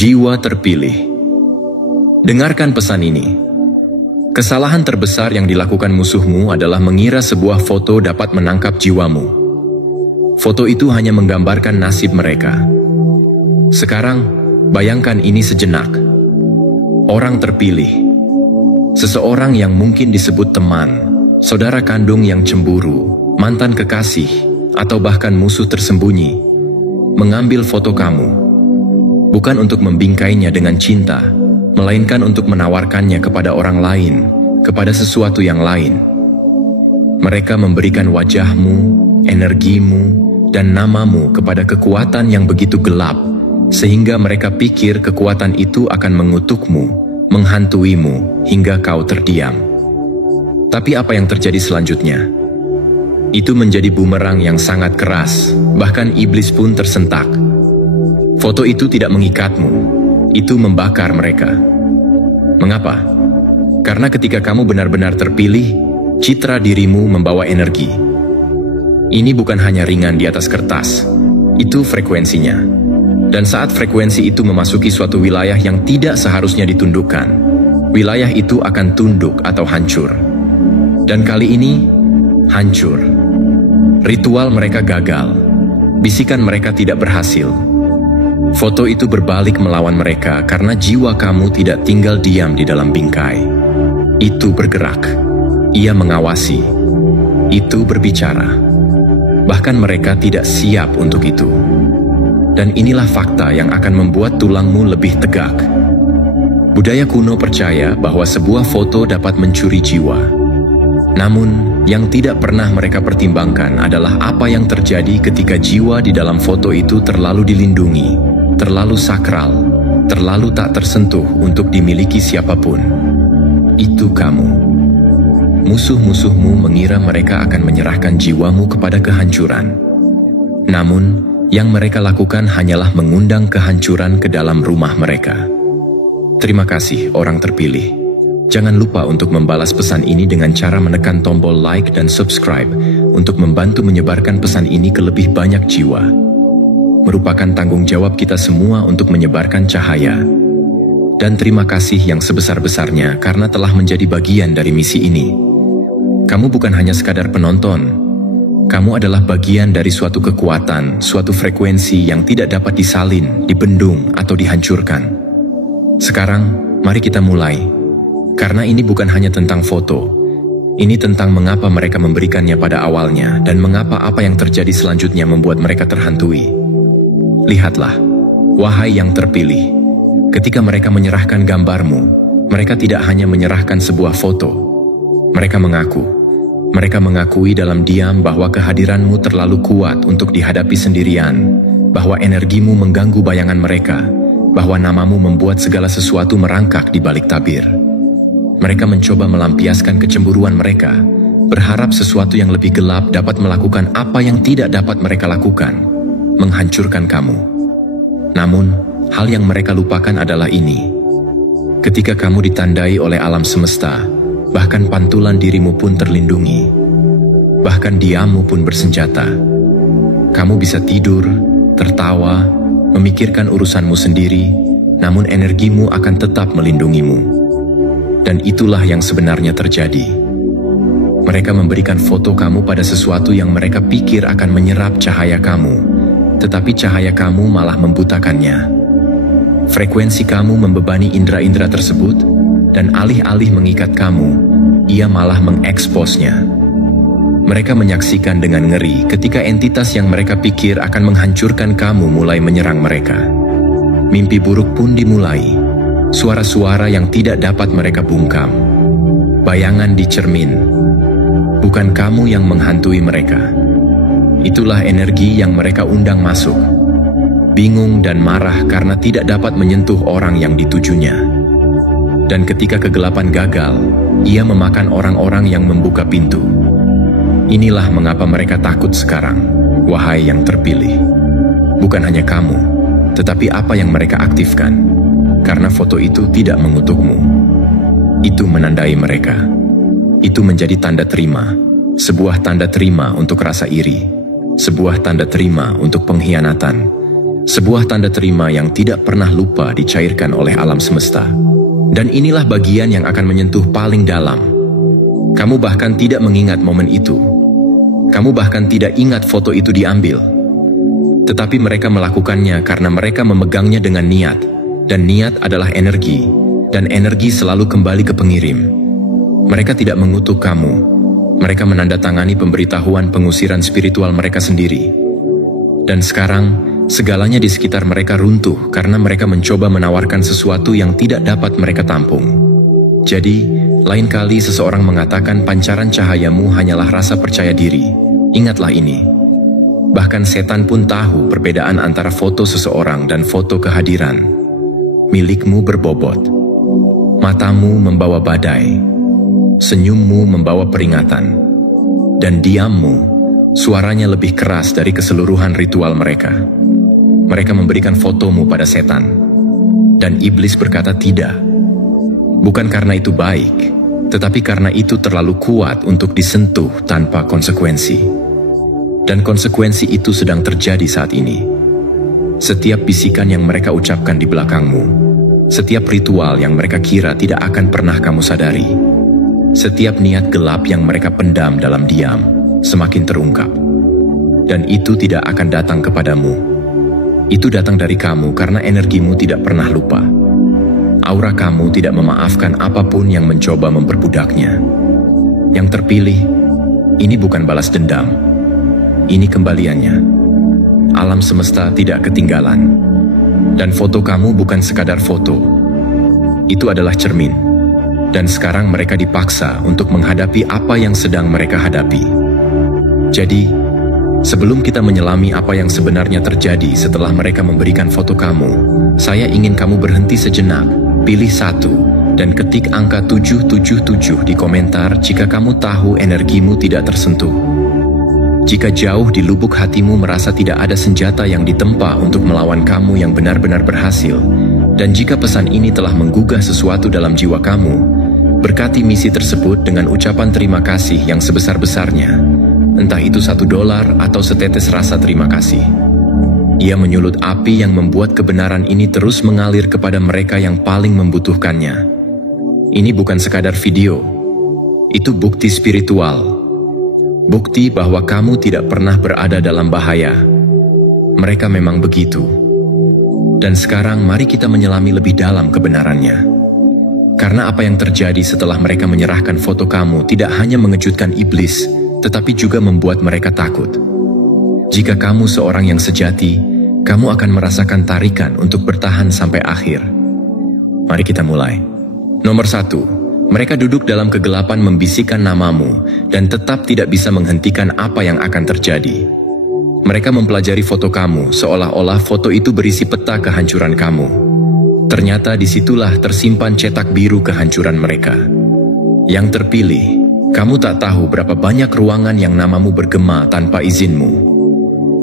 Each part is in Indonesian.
Jiwa terpilih. Dengarkan pesan ini. Kesalahan terbesar yang dilakukan musuhmu adalah mengira sebuah foto dapat menangkap jiwamu. Foto itu hanya menggambarkan nasib mereka. Sekarang, bayangkan ini sejenak. Orang terpilih. Seseorang yang mungkin disebut teman, saudara kandung yang cemburu, mantan kekasih, atau bahkan musuh tersembunyi, mengambil foto kamu. Bukan untuk membingkainya dengan cinta, melainkan untuk menawarkannya kepada orang lain, kepada sesuatu yang lain. Mereka memberikan wajahmu, energimu, dan namamu kepada kekuatan yang begitu gelap, sehingga mereka pikir kekuatan itu akan mengutukmu, menghantuimu, hingga kau terdiam. Tapi apa yang terjadi selanjutnya? Itu menjadi bumerang yang sangat keras, bahkan iblis pun tersentak. Foto itu tidak mengikatmu, itu membakar mereka. Mengapa? Karena ketika kamu benar-benar terpilih, citra dirimu membawa energi. Ini bukan hanya ringan di atas kertas, itu frekuensinya. Dan saat frekuensi itu memasuki suatu wilayah yang tidak seharusnya ditundukkan, wilayah itu akan tunduk atau hancur. Dan kali ini, hancur. Ritual mereka gagal, bisikan mereka tidak berhasil. Foto itu berbalik melawan mereka karena jiwa kamu tidak tinggal diam di dalam bingkai. Itu bergerak, ia mengawasi, itu berbicara. Bahkan mereka tidak siap untuk itu. Dan inilah fakta yang akan membuat tulangmu lebih tegak. Budaya kuno percaya bahwa sebuah foto dapat mencuri jiwa. Namun, yang tidak pernah mereka pertimbangkan adalah apa yang terjadi ketika jiwa di dalam foto itu terlalu dilindungi, terlalu sakral, terlalu tak tersentuh untuk dimiliki siapapun. Itu kamu. Musuh-musuhmu mengira mereka akan menyerahkan jiwamu kepada kehancuran. Namun, yang mereka lakukan hanyalah mengundang kehancuran ke dalam rumah mereka. Terima kasih, orang terpilih. Jangan lupa untuk membalas pesan ini dengan cara menekan tombol like dan subscribe untuk membantu menyebarkan pesan ini ke lebih banyak jiwa. Merupakan tanggung jawab kita semua untuk menyebarkan cahaya. Dan terima kasih yang sebesar-besarnya karena telah menjadi bagian dari misi ini. Kamu bukan hanya sekadar penonton. Kamu adalah bagian dari suatu kekuatan, suatu frekuensi yang tidak dapat disalin, dibendung, atau dihancurkan. Sekarang, mari kita mulai. Karena ini bukan hanya tentang foto. Ini tentang mengapa mereka memberikannya pada awalnya dan mengapa apa yang terjadi selanjutnya membuat mereka terhantui. Lihatlah, wahai yang terpilih, ketika mereka menyerahkan gambarmu, mereka tidak hanya menyerahkan sebuah foto. Mereka mengakui dalam diam bahwa kehadiranmu terlalu kuat untuk dihadapi sendirian, bahwa energimu mengganggu bayangan mereka, bahwa namamu membuat segala sesuatu merangkak di balik tabir. Mereka mencoba melampiaskan kecemburuan mereka, berharap sesuatu yang lebih gelap dapat melakukan apa yang tidak dapat mereka lakukan, menghancurkan kamu. Namun, hal yang mereka lupakan adalah ini. Ketika kamu ditandai oleh alam semesta, bahkan pantulan dirimu pun terlindungi. Bahkan diammu pun bersenjata. Kamu bisa tidur, tertawa, memikirkan urusanmu sendiri, namun energimu akan tetap melindungimu. Dan itulah yang sebenarnya terjadi. Mereka memberikan foto kamu pada sesuatu yang mereka pikir akan menyerap cahaya kamu, tetapi cahaya kamu malah membutakannya. Frekuensi kamu membebani indera-indera tersebut, dan alih-alih mengikat kamu, ia malah mengeksposnya. Mereka menyaksikan dengan ngeri ketika entitas yang mereka pikir akan menghancurkan kamu mulai menyerang mereka. Mimpi buruk pun dimulai, suara-suara yang tidak dapat mereka bungkam. Bayangan di cermin, bukan kamu yang menghantui mereka. Itulah energi yang mereka undang masuk. Bingung dan marah karena tidak dapat menyentuh orang yang ditujunya. Dan ketika kegelapan gagal, ia memakan orang-orang yang membuka pintu. Inilah mengapa mereka takut sekarang, wahai yang terpilih. Bukan hanya kamu, tetapi apa yang mereka aktifkan. Karena foto itu tidak mengutukmu. Itu menandai mereka. Itu menjadi tanda terima. Sebuah tanda terima untuk rasa iri. Sebuah tanda terima untuk pengkhianatan. Sebuah tanda terima yang tidak pernah lupa dicairkan oleh alam semesta. Dan inilah bagian yang akan menyentuh paling dalam. Kamu bahkan tidak mengingat momen itu. Kamu bahkan tidak ingat foto itu diambil. Tetapi mereka melakukannya karena mereka memegangnya dengan niat. Dan niat adalah energi. Dan energi selalu kembali ke pengirim. Mereka tidak mengutuk kamu. Mereka menandatangani pemberitahuan pengusiran spiritual mereka sendiri. Dan sekarang, segalanya di sekitar mereka runtuh karena mereka mencoba menawarkan sesuatu yang tidak dapat mereka tampung. Jadi, lain kali seseorang mengatakan pancaran cahayamu hanyalah rasa percaya diri. Ingatlah ini. Bahkan setan pun tahu perbedaan antara foto seseorang dan foto kehadiran. Milikmu berbobot. Matamu membawa badai. Senyummu membawa peringatan. Dan diammu, suaranya lebih keras dari keseluruhan ritual mereka. Mereka memberikan fotomu pada setan. Dan iblis berkata tidak. Bukan karena itu baik, tetapi karena itu terlalu kuat untuk disentuh tanpa konsekuensi. Dan konsekuensi itu sedang terjadi saat ini. Setiap bisikan yang mereka ucapkan di belakangmu, setiap ritual yang mereka kira tidak akan pernah kamu sadari, setiap niat gelap yang mereka pendam dalam diam, semakin terungkap. Dan itu tidak akan datang kepadamu. Itu datang dari kamu karena energimu tidak pernah lupa. Aura kamu tidak memaafkan apapun yang mencoba memperbudaknya. Yang terpilih, ini bukan balas dendam. Ini kembaliannya. Alam semesta tidak ketinggalan. Dan foto kamu bukan sekadar foto. Itu adalah cermin. Dan sekarang mereka dipaksa untuk menghadapi apa yang sedang mereka hadapi. Jadi, sebelum kita menyelami apa yang sebenarnya terjadi setelah mereka memberikan foto kamu, saya ingin kamu berhenti sejenak, pilih satu, dan ketik angka 777 di komentar jika kamu tahu energimu tidak tersentuh. Jika jauh di lubuk hatimu merasa tidak ada senjata yang ditempa untuk melawan kamu yang benar-benar berhasil, dan jika pesan ini telah menggugah sesuatu dalam jiwa kamu, berkati misi tersebut dengan ucapan terima kasih yang sebesar-besarnya. Entah itu $1 atau setetes rasa terima kasih. Ia menyulut api yang membuat kebenaran ini terus mengalir kepada mereka yang paling membutuhkannya. Ini bukan sekadar video. Itu bukti spiritual. Bukti bahwa kamu tidak pernah berada dalam bahaya. Mereka memang begitu. Dan sekarang mari kita menyelami lebih dalam kebenarannya. Karena apa yang terjadi setelah mereka menyerahkan foto kamu tidak hanya mengejutkan iblis, tetapi juga membuat mereka takut. Jika kamu seorang yang sejati, kamu akan merasakan tarikan untuk bertahan sampai akhir. Mari kita mulai. Nomor 1, mereka duduk dalam kegelapan membisikkan namamu dan tetap tidak bisa menghentikan apa yang akan terjadi. Mereka mempelajari foto kamu seolah-olah foto itu berisi peta kehancuran kamu. Ternyata disitulah tersimpan cetak biru kehancuran mereka. Yang terpilih, kamu tak tahu berapa banyak ruangan yang namamu bergema tanpa izinmu.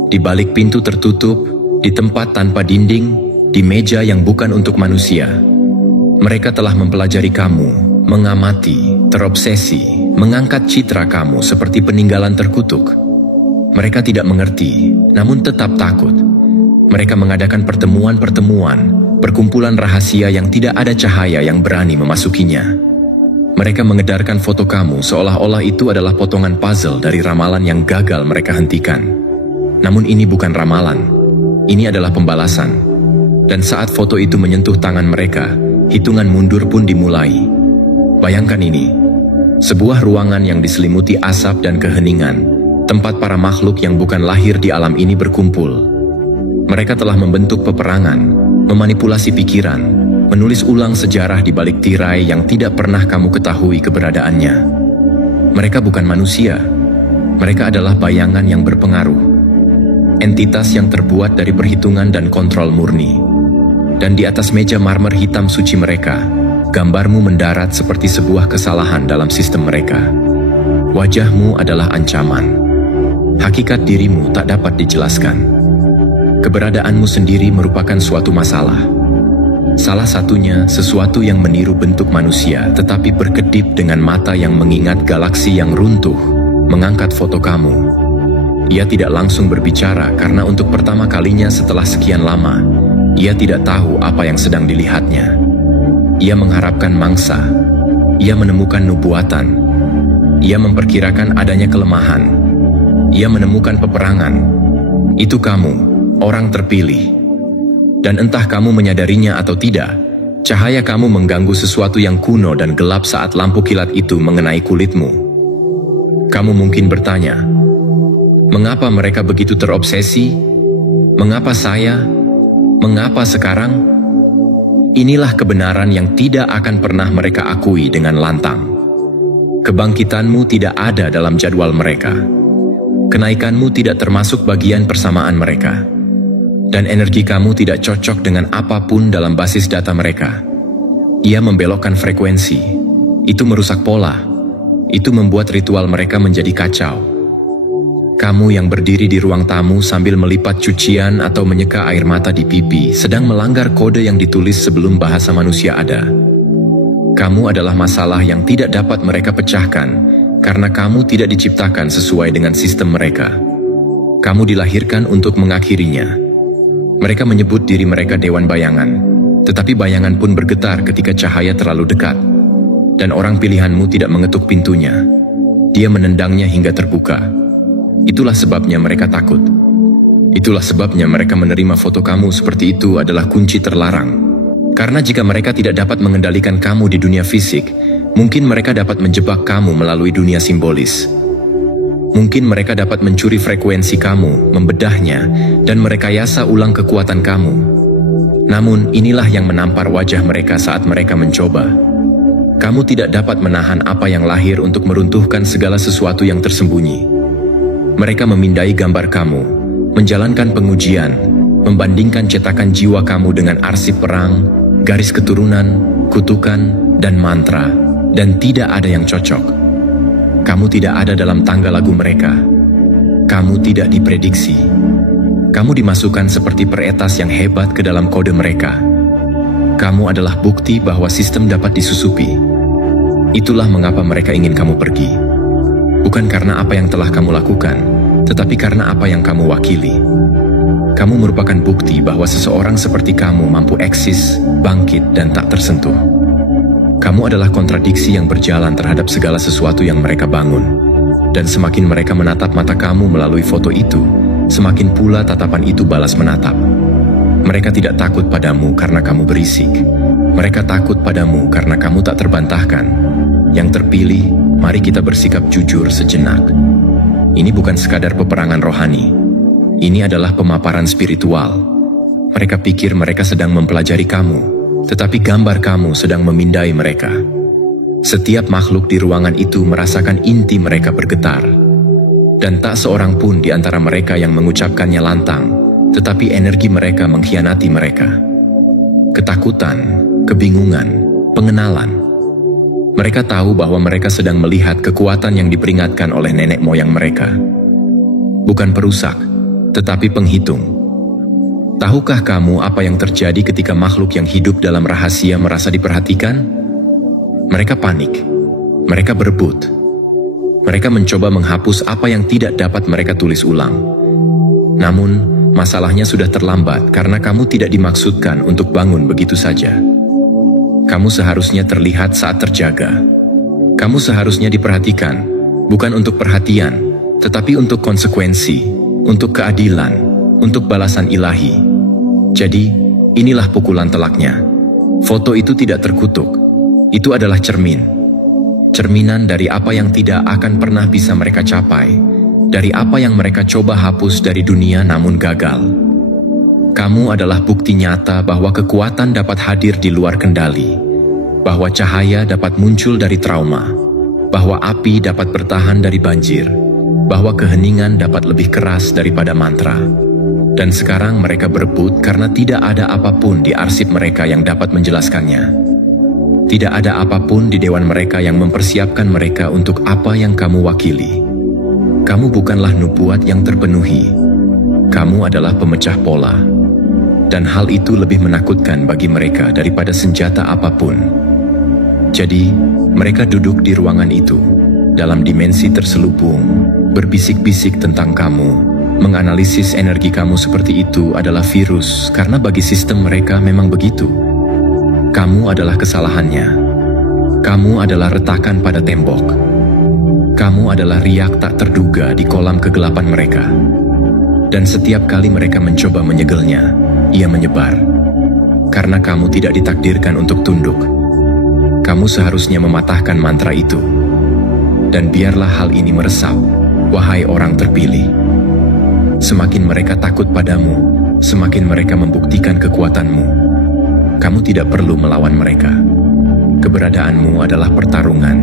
Di balik pintu tertutup, di tempat tanpa dinding, di meja yang bukan untuk manusia. Mereka telah mempelajari kamu, mengamati, terobsesi, mengangkat citra kamu seperti peninggalan terkutuk. Mereka tidak mengerti, namun tetap takut. Mereka mengadakan pertemuan-pertemuan, perkumpulan rahasia yang tidak ada cahaya yang berani memasukinya. Mereka mengedarkan foto kamu seolah-olah itu adalah potongan puzzle dari ramalan yang gagal mereka hentikan. Namun ini bukan ramalan, ini adalah pembalasan. Dan saat foto itu menyentuh tangan mereka, hitungan mundur pun dimulai. Bayangkan ini, sebuah ruangan yang diselimuti asap dan keheningan, tempat para makhluk yang bukan lahir di alam ini berkumpul. Mereka telah membentuk peperangan, memanipulasi pikiran, menulis ulang sejarah di balik tirai yang tidak pernah kamu ketahui keberadaannya. Mereka bukan manusia. Mereka adalah bayangan yang berpengaruh. Entitas yang terbuat dari perhitungan dan kontrol murni. Dan di atas meja marmer hitam suci mereka, gambarmu mendarat seperti sebuah kesalahan dalam sistem mereka. Wajahmu adalah ancaman. Hakikat dirimu tak dapat dijelaskan. Keberadaanmu sendiri merupakan suatu masalah. Salah satunya sesuatu yang meniru bentuk manusia tetapi berkedip dengan mata yang mengingat galaksi yang runtuh, mengangkat foto kamu. Ia tidak langsung berbicara karena untuk pertama kalinya setelah sekian lama, ia tidak tahu apa yang sedang dilihatnya. Ia mengharapkan mangsa. Ia menemukan nubuatan. Ia memperkirakan adanya kelemahan. Ia menemukan peperangan. Itu kamu, orang terpilih. Dan entah kamu menyadarinya atau tidak, cahaya kamu mengganggu sesuatu yang kuno dan gelap saat lampu kilat itu mengenai kulitmu. Kamu mungkin bertanya, mengapa mereka begitu terobsesi? Mengapa saya? Mengapa sekarang? Inilah kebenaran yang tidak akan pernah mereka akui dengan lantang. Kebangkitanmu tidak ada dalam jadwal mereka. Kenaikanmu tidak termasuk bagian persamaan mereka. Dan energi kamu tidak cocok dengan apapun dalam basis data mereka. Ia membelokkan frekuensi. Itu merusak pola. Itu membuat ritual mereka menjadi kacau. Kamu yang berdiri di ruang tamu sambil melipat cucian atau menyeka air mata di pipi sedang melanggar kode yang ditulis sebelum bahasa manusia ada. Kamu adalah masalah yang tidak dapat mereka pecahkan karena kamu tidak diciptakan sesuai dengan sistem mereka. Kamu dilahirkan untuk mengakhirinya. Mereka menyebut diri mereka dewan bayangan, tetapi bayangan pun bergetar ketika cahaya terlalu dekat. Dan orang pilihanmu tidak mengetuk pintunya. Dia menendangnya hingga terbuka. Itulah sebabnya mereka takut. Itulah sebabnya mereka menerima foto kamu seperti itu adalah kunci terlarang. Karena jika mereka tidak dapat mengendalikan kamu di dunia fisik, mungkin mereka dapat menjebak kamu melalui dunia simbolis. Mungkin mereka dapat mencuri frekuensi kamu, membedahnya, dan merekayasa ulang kekuatan kamu. Namun, inilah yang menampar wajah mereka saat mereka mencoba. Kamu tidak dapat menahan apa yang lahir untuk meruntuhkan segala sesuatu yang tersembunyi. Mereka memindai gambar kamu, menjalankan pengujian, membandingkan cetakan jiwa kamu dengan arsip perang, garis keturunan, kutukan, dan mantra, dan tidak ada yang cocok. Kamu tidak ada dalam tangga lagu mereka. Kamu tidak diprediksi. Kamu dimasukkan seperti peretas yang hebat ke dalam kode mereka. Kamu adalah bukti bahwa sistem dapat disusupi. Itulah mengapa mereka ingin kamu pergi. Bukan karena apa yang telah kamu lakukan, tetapi karena apa yang kamu wakili. Kamu merupakan bukti bahwa seseorang seperti kamu mampu eksis, bangkit, dan tak tersentuh. Kamu adalah kontradiksi yang berjalan terhadap segala sesuatu yang mereka bangun. Dan semakin mereka menatap mata kamu melalui foto itu, semakin pula tatapan itu balas menatap. Mereka tidak takut padamu karena kamu berisik. Mereka takut padamu karena kamu tak terbantahkan. Yang terpilih, mari kita bersikap jujur sejenak. Ini bukan sekadar peperangan rohani. Ini adalah pemaparan spiritual. Mereka pikir mereka sedang mempelajari kamu. Tetapi gambar kamu sedang memindai mereka. Setiap makhluk di ruangan itu merasakan inti mereka bergetar. Dan tak seorang pun di antara mereka yang mengucapkannya lantang, tetapi energi mereka mengkhianati mereka. Ketakutan, kebingungan, pengenalan. Mereka tahu bahwa mereka sedang melihat kekuatan yang diperingatkan oleh nenek moyang mereka. Bukan perusak, tetapi penghitung. Tahukah kamu apa yang terjadi ketika makhluk yang hidup dalam rahasia merasa diperhatikan? Mereka panik. Mereka berebut. Mereka mencoba menghapus apa yang tidak dapat mereka tulis ulang. Namun, masalahnya sudah terlambat karena kamu tidak dimaksudkan untuk bangun begitu saja. Kamu seharusnya terlihat saat terjaga. Kamu seharusnya diperhatikan, bukan untuk perhatian, tetapi untuk konsekuensi, untuk keadilan, untuk balasan ilahi. Jadi, inilah pukulan telaknya. Foto itu tidak terkutuk. Itu adalah cermin. Cerminan dari apa yang tidak akan pernah bisa mereka capai, dari apa yang mereka coba hapus dari dunia namun gagal. Kamu adalah bukti nyata bahwa kekuatan dapat hadir di luar kendali, bahwa cahaya dapat muncul dari trauma, bahwa api dapat bertahan dari banjir, bahwa keheningan dapat lebih keras daripada mantra. Dan sekarang mereka berebut karena tidak ada apapun di arsip mereka yang dapat menjelaskannya. Tidak ada apapun di dewan mereka yang mempersiapkan mereka untuk apa yang kamu wakili. Kamu bukanlah nubuat yang terpenuhi. Kamu adalah pemecah pola. Dan hal itu lebih menakutkan bagi mereka daripada senjata apapun. Jadi, mereka duduk di ruangan itu, dalam dimensi terselubung, berbisik-bisik tentang kamu, menganalisis energi kamu seperti itu adalah virus karena bagi sistem mereka memang begitu. Kamu adalah kesalahannya. Kamu adalah retakan pada tembok. Kamu adalah riak tak terduga di kolam kegelapan mereka. Dan setiap kali mereka mencoba menyegelnya, ia menyebar. Karena kamu tidak ditakdirkan untuk tunduk. Kamu seharusnya mematahkan mantra itu. Dan biarlah hal ini meresap, wahai orang terpilih. Semakin mereka takut padamu, semakin mereka membuktikan kekuatanmu. Kamu tidak perlu melawan mereka. Keberadaanmu adalah pertarungan.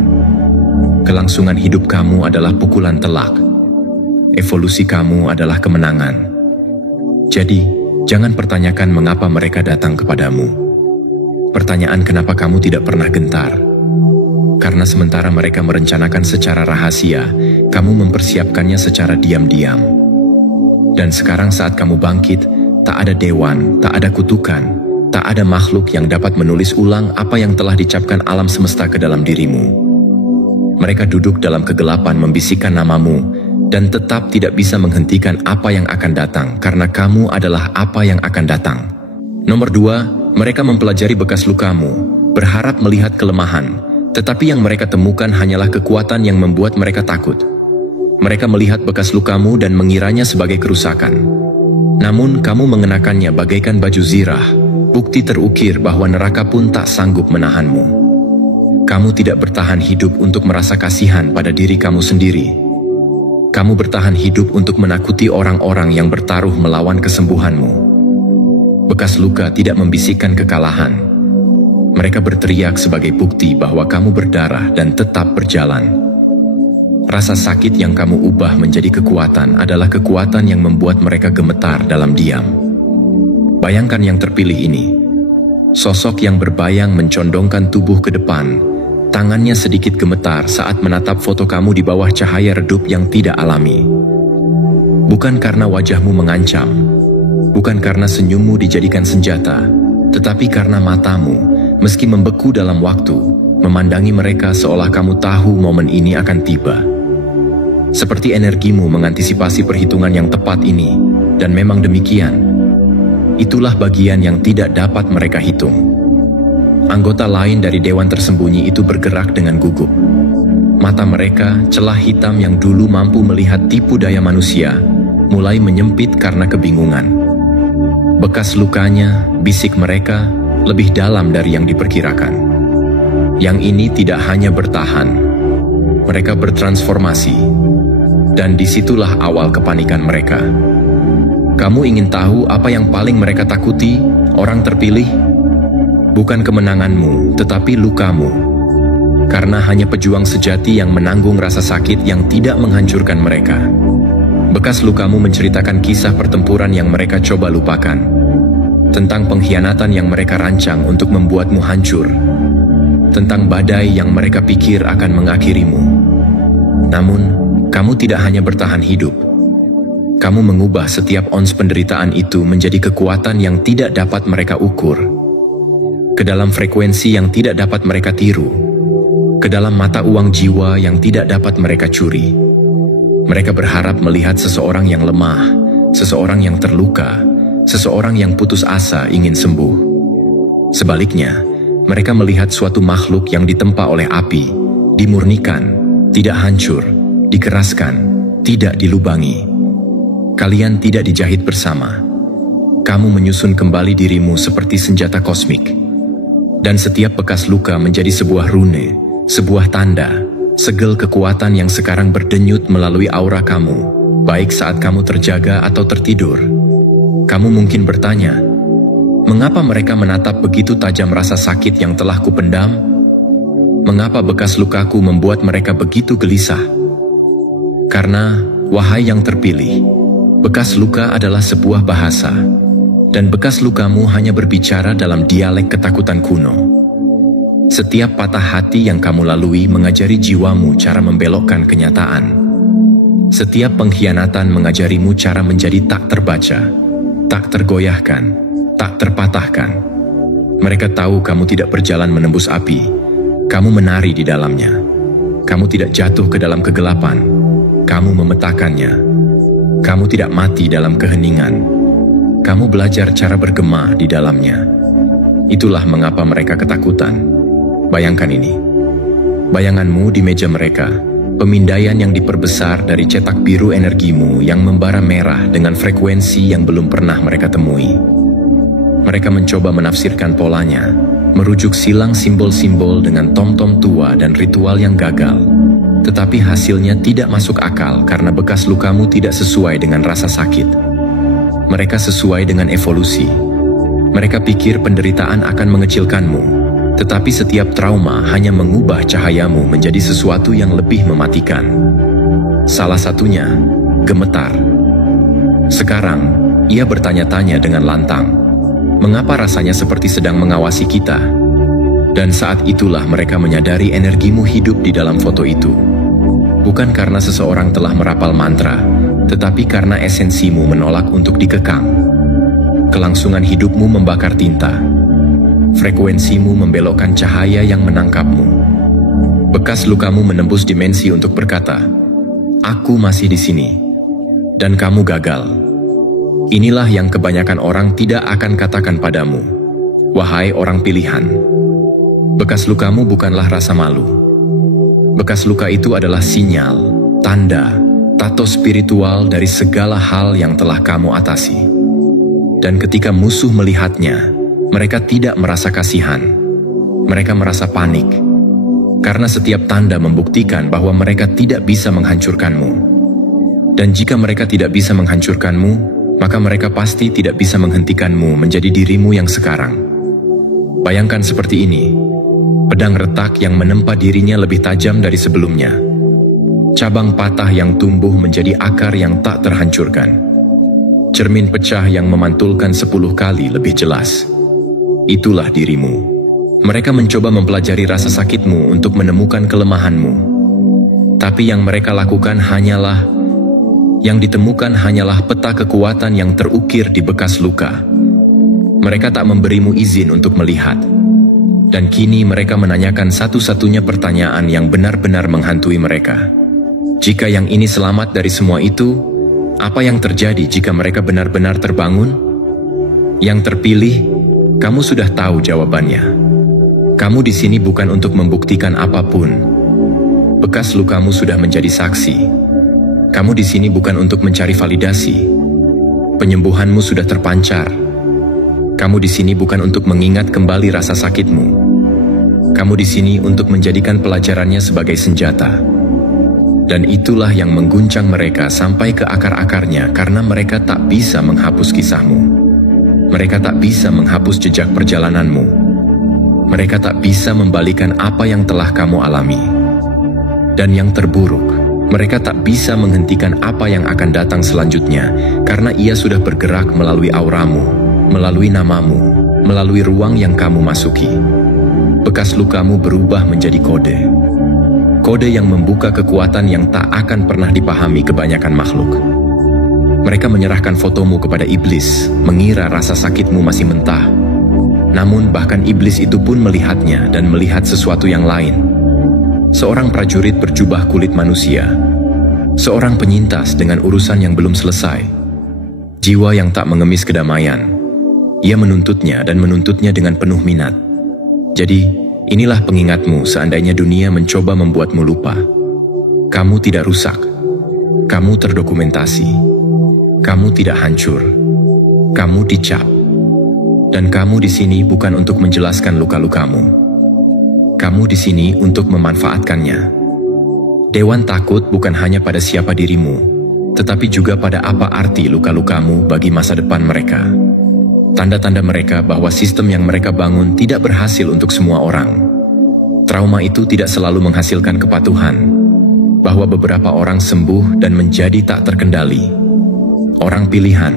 Kelangsungan hidup kamu adalah pukulan telak. Evolusi kamu adalah kemenangan. Jadi, jangan pertanyakan mengapa mereka datang kepadamu. Pertanyaan kenapa kamu tidak pernah gentar. Karena sementara mereka merencanakan secara rahasia, kamu mempersiapkannya secara diam-diam. Dan sekarang saat kamu bangkit, tak ada dewan, tak ada kutukan, tak ada makhluk yang dapat menulis ulang apa yang telah dicapkan alam semesta ke dalam dirimu. Mereka duduk dalam kegelapan membisikkan namamu, dan tetap tidak bisa menghentikan apa yang akan datang, karena kamu adalah apa yang akan datang. Nomor 2, mereka mempelajari bekas lukamu, berharap melihat kelemahan, tetapi yang mereka temukan hanyalah kekuatan yang membuat mereka takut. Mereka melihat bekas lukamu dan mengiranya sebagai kerusakan. Namun kamu mengenakannya bagaikan baju zirah, bukti terukir bahwa neraka pun tak sanggup menahanmu. Kamu tidak bertahan hidup untuk merasa kasihan pada diri kamu sendiri. Kamu bertahan hidup untuk menakuti orang-orang yang bertaruh melawan kesembuhanmu. Bekas luka tidak membisikkan kekalahan. Mereka berteriak sebagai bukti bahwa kamu berdarah dan tetap berjalan. Rasa sakit yang kamu ubah menjadi kekuatan adalah kekuatan yang membuat mereka gemetar dalam diam. Bayangkan yang terpilih ini. Sosok yang berbayang mencondongkan tubuh ke depan. Tangannya sedikit gemetar saat menatap foto kamu di bawah cahaya redup yang tidak alami. Bukan karena wajahmu mengancam, bukan karena senyummu dijadikan senjata, tetapi karena matamu, meski membeku dalam waktu, memandangi mereka seolah kamu tahu momen ini akan tiba. Seperti energimu mengantisipasi perhitungan yang tepat ini, dan memang demikian. Itulah bagian yang tidak dapat mereka hitung. Anggota lain dari dewan tersembunyi itu bergerak dengan gugup. Mata mereka, celah hitam yang dulu mampu melihat tipu daya manusia, mulai menyempit karena kebingungan. Bekas lukanya, bisik mereka, lebih dalam dari yang diperkirakan. Yang ini tidak hanya bertahan, mereka bertransformasi. Dan disitulah awal kepanikan mereka. Kamu ingin tahu apa yang paling mereka takuti, orang terpilih? Bukan kemenanganmu, tetapi lukamu. Karena hanya pejuang sejati yang menanggung rasa sakit yang tidak menghancurkan mereka. Bekas lukamu menceritakan kisah pertempuran yang mereka coba lupakan. Tentang pengkhianatan yang mereka rancang untuk membuatmu hancur. Tentang badai yang mereka pikir akan mengakhirimu. Namun, kamu tidak hanya bertahan hidup. Kamu mengubah setiap ons penderitaan itu menjadi kekuatan yang tidak dapat mereka ukur. Ke dalam frekuensi yang tidak dapat mereka tiru, ke dalam mata uang jiwa yang tidak dapat mereka curi. Mereka berharap melihat seseorang yang lemah, seseorang yang terluka, seseorang yang putus asa ingin sembuh. Sebaliknya, mereka melihat suatu makhluk yang ditempa oleh api, dimurnikan, tidak hancur, dikeraskan, tidak dilubangi. Kalian tidak dijahit bersama. Kamu menyusun kembali dirimu seperti senjata kosmik. Dan setiap bekas luka menjadi sebuah rune, sebuah tanda, segel kekuatan yang sekarang berdenyut melalui aura kamu, baik saat kamu terjaga atau tertidur. Kamu mungkin bertanya, mengapa mereka menatap begitu tajam rasa sakit yang telah kupendam? Mengapa bekas lukaku membuat mereka begitu gelisah? Karena, wahai yang terpilih, bekas luka adalah sebuah bahasa. Dan bekas lukamu hanya berbicara dalam dialek ketakutan kuno. Setiap patah hati yang kamu lalui mengajari jiwamu cara membelokkan kenyataan. Setiap pengkhianatan mengajarimu cara menjadi tak terbaca, tak tergoyahkan, tak terpatahkan. Mereka tahu kamu tidak berjalan menembus api, kamu menari di dalamnya. Kamu tidak jatuh ke dalam kegelapan, Kamu memetakannya. Kamu tidak mati dalam keheningan. Kamu belajar cara bergema di dalamnya. Itulah mengapa mereka ketakutan. Bayangkan ini. Bayanganmu di meja mereka, pemindaian yang diperbesar dari cetak biru energimu yang membara merah dengan frekuensi yang belum pernah mereka temui. Mereka mencoba menafsirkan polanya, merujuk silang simbol-simbol dengan tom-tom tua dan ritual yang gagal. Tetapi hasilnya tidak masuk akal karena bekas lukamu tidak sesuai dengan rasa sakit. Mereka sesuai dengan evolusi. Mereka pikir penderitaan akan mengecilkanmu, tetapi setiap trauma hanya mengubah cahayamu menjadi sesuatu yang lebih mematikan. Salah satunya, gemetar. Sekarang, ia bertanya-tanya dengan lantang, mengapa rasanya seperti sedang mengawasi kita? Dan saat itulah mereka menyadari energimu hidup di dalam foto itu. Bukan karena seseorang telah merapal mantra, tetapi karena esensimu menolak untuk dikekang. Kelangsungan hidupmu membakar tinta. Frekuensimu membelokkan cahaya yang menangkapmu. Bekas lukamu menembus dimensi untuk berkata, "Aku masih di sini, dan kamu gagal." Inilah yang kebanyakan orang tidak akan katakan padamu, wahai orang pilihan. Bekas lukamu bukanlah rasa malu. Bekas luka itu adalah sinyal, tanda, tato spiritual dari segala hal yang telah kamu atasi. Dan ketika musuh melihatnya, mereka tidak merasa kasihan. Mereka merasa panik. Karena setiap tanda membuktikan bahwa mereka tidak bisa menghancurkanmu. Dan jika mereka tidak bisa menghancurkanmu, maka mereka pasti tidak bisa menghentikanmu menjadi dirimu yang sekarang. Bayangkan seperti ini. Pedang retak yang menempa dirinya lebih tajam dari sebelumnya. Cabang patah yang tumbuh menjadi akar yang tak terhancurkan. Cermin pecah yang memantulkan 10 kali lebih jelas. Itulah dirimu. Mereka mencoba mempelajari rasa sakitmu untuk menemukan kelemahanmu. Tapi yang mereka lakukan yang ditemukan hanyalah peta kekuatan yang terukir di bekas luka. Mereka tak memberimu izin untuk melihat. Dan kini mereka menanyakan satu-satunya pertanyaan yang benar-benar menghantui mereka. Jika yang ini selamat dari semua itu, apa yang terjadi jika mereka benar-benar terbangun? Yang terpilih, kamu sudah tahu jawabannya. Kamu di sini bukan untuk membuktikan apapun. Bekas lukamu sudah menjadi saksi. Kamu di sini bukan untuk mencari validasi. Penyembuhanmu sudah terpancar. Kamu di sini bukan untuk mengingat kembali rasa sakitmu. Kamu di sini untuk menjadikan pelajarannya sebagai senjata. Dan itulah yang mengguncang mereka sampai ke akar-akarnya karena mereka tak bisa menghapus kisahmu. Mereka tak bisa menghapus jejak perjalananmu. Mereka tak bisa membalikan apa yang telah kamu alami. Dan yang terburuk, mereka tak bisa menghentikan apa yang akan datang selanjutnya karena ia sudah bergerak melalui auramu, melalui namamu, melalui ruang yang kamu masuki. Bekas lukamu berubah menjadi kode. Kode yang membuka kekuatan yang tak akan pernah dipahami kebanyakan makhluk. Mereka menyerahkan fotomu kepada iblis, mengira rasa sakitmu masih mentah. Namun bahkan iblis itu pun melihatnya dan melihat sesuatu yang lain. Seorang prajurit berjubah kulit manusia. Seorang penyintas dengan urusan yang belum selesai. Jiwa yang tak mengemis kedamaian. Ia menuntutnya dan menuntutnya dengan penuh minat. Jadi, inilah pengingatmu seandainya dunia mencoba membuatmu lupa. Kamu tidak rusak. Kamu terdokumentasi. Kamu tidak hancur. Kamu dicap. Dan kamu di sini bukan untuk menjelaskan luka-lukamu. Kamu di sini untuk memanfaatkannya. Dewan takut bukan hanya pada siapa dirimu, tetapi juga pada apa arti luka-lukamu bagi masa depan mereka. Tanda-tanda mereka bahwa sistem yang mereka bangun tidak berhasil untuk semua orang. Trauma itu tidak selalu menghasilkan kepatuhan, bahwa beberapa orang sembuh dan menjadi tak terkendali. Orang pilihan.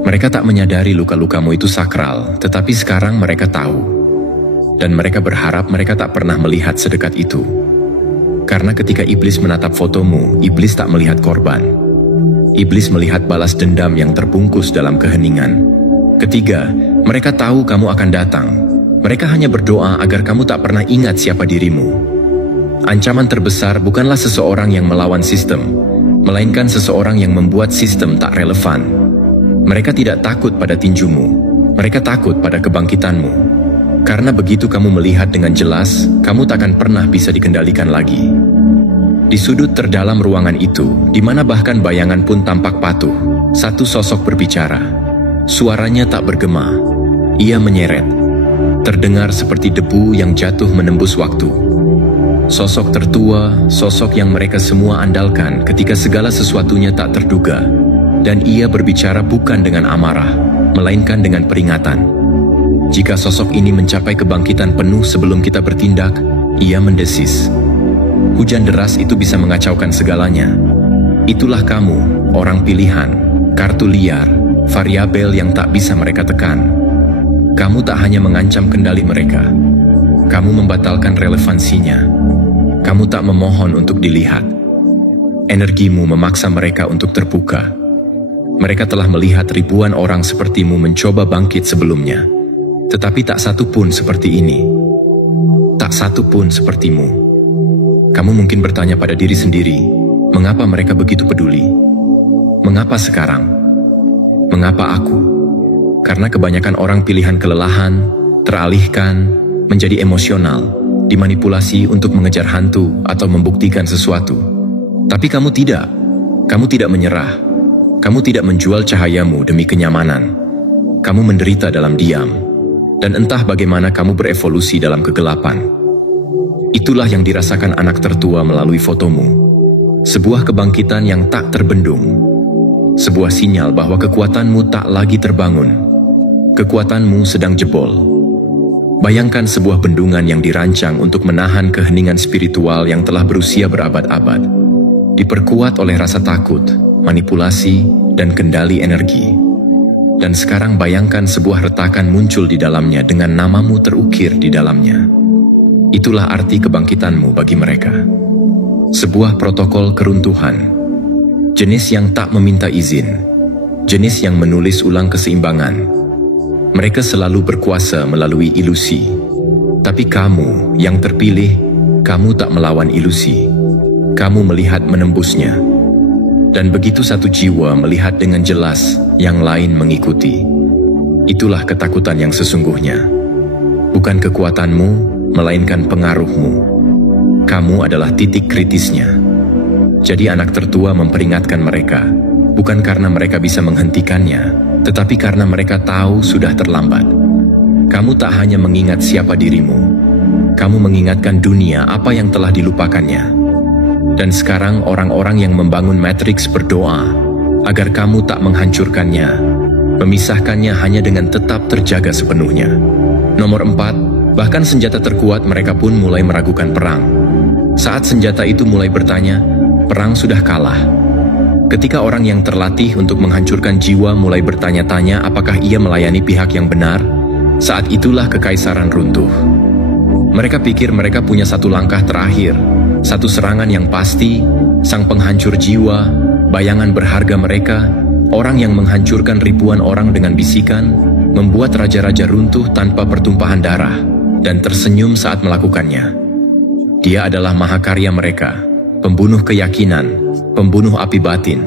Mereka tak menyadari luka-lukamu itu sakral, tetapi sekarang mereka tahu. Dan mereka berharap mereka tak pernah melihat sedekat itu. Karena ketika iblis menatap fotomu, iblis tak melihat korban. Iblis melihat balas dendam yang terbungkus dalam keheningan. Ketiga, mereka tahu kamu akan datang. Mereka hanya berdoa agar kamu tak pernah ingat siapa dirimu. Ancaman terbesar bukanlah seseorang yang melawan sistem, melainkan seseorang yang membuat sistem tak relevan. Mereka tidak takut pada tinjumu, mereka takut pada kebangkitanmu. Karena begitu kamu melihat dengan jelas, kamu tak akan pernah bisa dikendalikan lagi. Di sudut terdalam ruangan itu, di mana bahkan bayangan pun tampak patuh, satu sosok berbicara. Suaranya tak bergema, ia menyeret, terdengar seperti debu yang jatuh menembus waktu. Sosok tertua, sosok yang mereka semua andalkan ketika segala sesuatunya tak terduga. Dan ia berbicara bukan dengan amarah, melainkan dengan peringatan. Jika sosok ini mencapai kebangkitan penuh sebelum kita bertindak, ia mendesis. Hujan deras itu bisa mengacaukan segalanya. Itulah kamu, orang pilihan, kartu liar, variabel yang tak bisa mereka tekan. Kamu tak hanya mengancam kendali mereka, kamu membatalkan relevansinya. Kamu tak memohon untuk dilihat. Energimu memaksa mereka untuk terbuka. Mereka telah melihat ribuan orang sepertimu mencoba bangkit sebelumnya. Tetapi tak satu pun seperti ini. Tak satu pun sepertimu. Kamu mungkin bertanya pada diri sendiri, mengapa mereka begitu peduli? Mengapa sekarang? Mengapa aku? Karena kebanyakan orang pilihan kelelahan, teralihkan, menjadi emosional, dimanipulasi untuk mengejar hantu atau membuktikan sesuatu. Tapi kamu tidak. Kamu tidak menyerah. Kamu tidak menjual cahayamu demi kenyamanan. Kamu menderita dalam diam. Dan entah bagaimana kamu berevolusi dalam kegelapan. Itulah yang dirasakan anak tertua melalui fotomu. Sebuah kebangkitan yang tak terbendung. Sebuah sinyal bahwa kekuatanmu tak lagi terbangun. Kekuatanmu sedang jebol. Bayangkan sebuah bendungan yang dirancang untuk menahan keheningan spiritual yang telah berusia berabad-abad. Diperkuat oleh rasa takut, manipulasi, dan kendali energi. Dan sekarang bayangkan sebuah retakan muncul di dalamnya dengan namamu terukir di dalamnya. Itulah arti kebangkitanmu bagi mereka. Sebuah protokol keruntuhan. Jenis yang tak meminta izin. Jenis yang menulis ulang keseimbangan. Mereka selalu berkuasa melalui ilusi. Tapi kamu yang terpilih, kamu tak melawan ilusi. Kamu melihat menembusnya. Dan begitu satu jiwa melihat dengan jelas, yang lain mengikuti. Itulah ketakutan yang sesungguhnya. Bukan kekuatanmu, melainkan pengaruhmu. Kamu adalah titik kritisnya. Jadi anak tertua memperingatkan mereka, bukan karena mereka bisa menghentikannya, tetapi karena mereka tahu sudah terlambat. Kamu tak hanya mengingat siapa dirimu, kamu mengingatkan dunia apa yang telah dilupakannya. Dan sekarang orang-orang yang membangun Matrix berdoa agar kamu tak menghancurkannya, memisahkannya hanya dengan tetap terjaga sepenuhnya. Nomor 4, bahkan senjata terkuat mereka pun mulai meragukan perang. Saat senjata itu mulai bertanya, perang sudah kalah. Ketika orang yang terlatih untuk menghancurkan jiwa mulai bertanya-tanya apakah ia melayani pihak yang benar, saat itulah kekaisaran runtuh. Mereka pikir mereka punya satu langkah terakhir, satu serangan yang pasti, sang penghancur jiwa, bayangan berharga mereka, orang yang menghancurkan ribuan orang dengan bisikan, membuat raja-raja runtuh tanpa pertumpahan darah, dan tersenyum saat melakukannya. Dia adalah mahakarya mereka, pembunuh keyakinan, pembunuh api batin.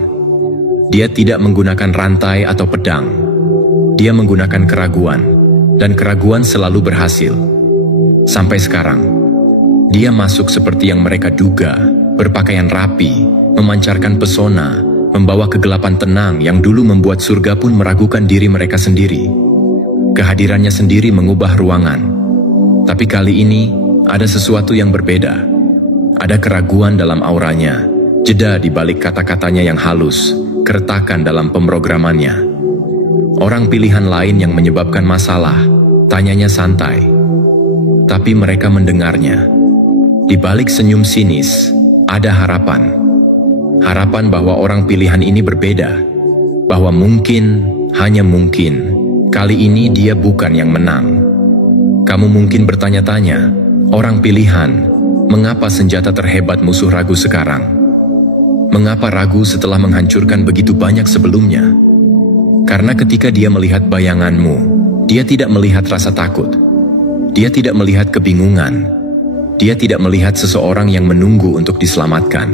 Dia tidak menggunakan rantai atau pedang. Dia menggunakan keraguan, dan keraguan selalu berhasil. Sampai sekarang, dia masuk seperti yang mereka duga, berpakaian rapi, memancarkan pesona, membawa kegelapan tenang yang dulu membuat surga pun meragukan diri mereka sendiri. Kehadirannya sendiri mengubah ruangan. Tapi kali ini, ada sesuatu yang berbeda. Ada keraguan dalam auranya, jeda di balik kata-katanya yang halus, keretakan dalam pemrogramannya. Orang pilihan lain yang menyebabkan masalah, tanyanya santai. Tapi mereka mendengarnya. Di balik senyum sinis, ada harapan. Harapan bahwa orang pilihan ini berbeda. Bahwa mungkin, hanya mungkin, kali ini dia bukan yang menang. Kamu mungkin bertanya-tanya, orang pilihan, mengapa senjata terhebat musuh ragu sekarang? Mengapa ragu setelah menghancurkan begitu banyak sebelumnya? Karena ketika dia melihat bayanganmu, dia tidak melihat rasa takut. Dia tidak melihat kebingungan. Dia tidak melihat seseorang yang menunggu untuk diselamatkan.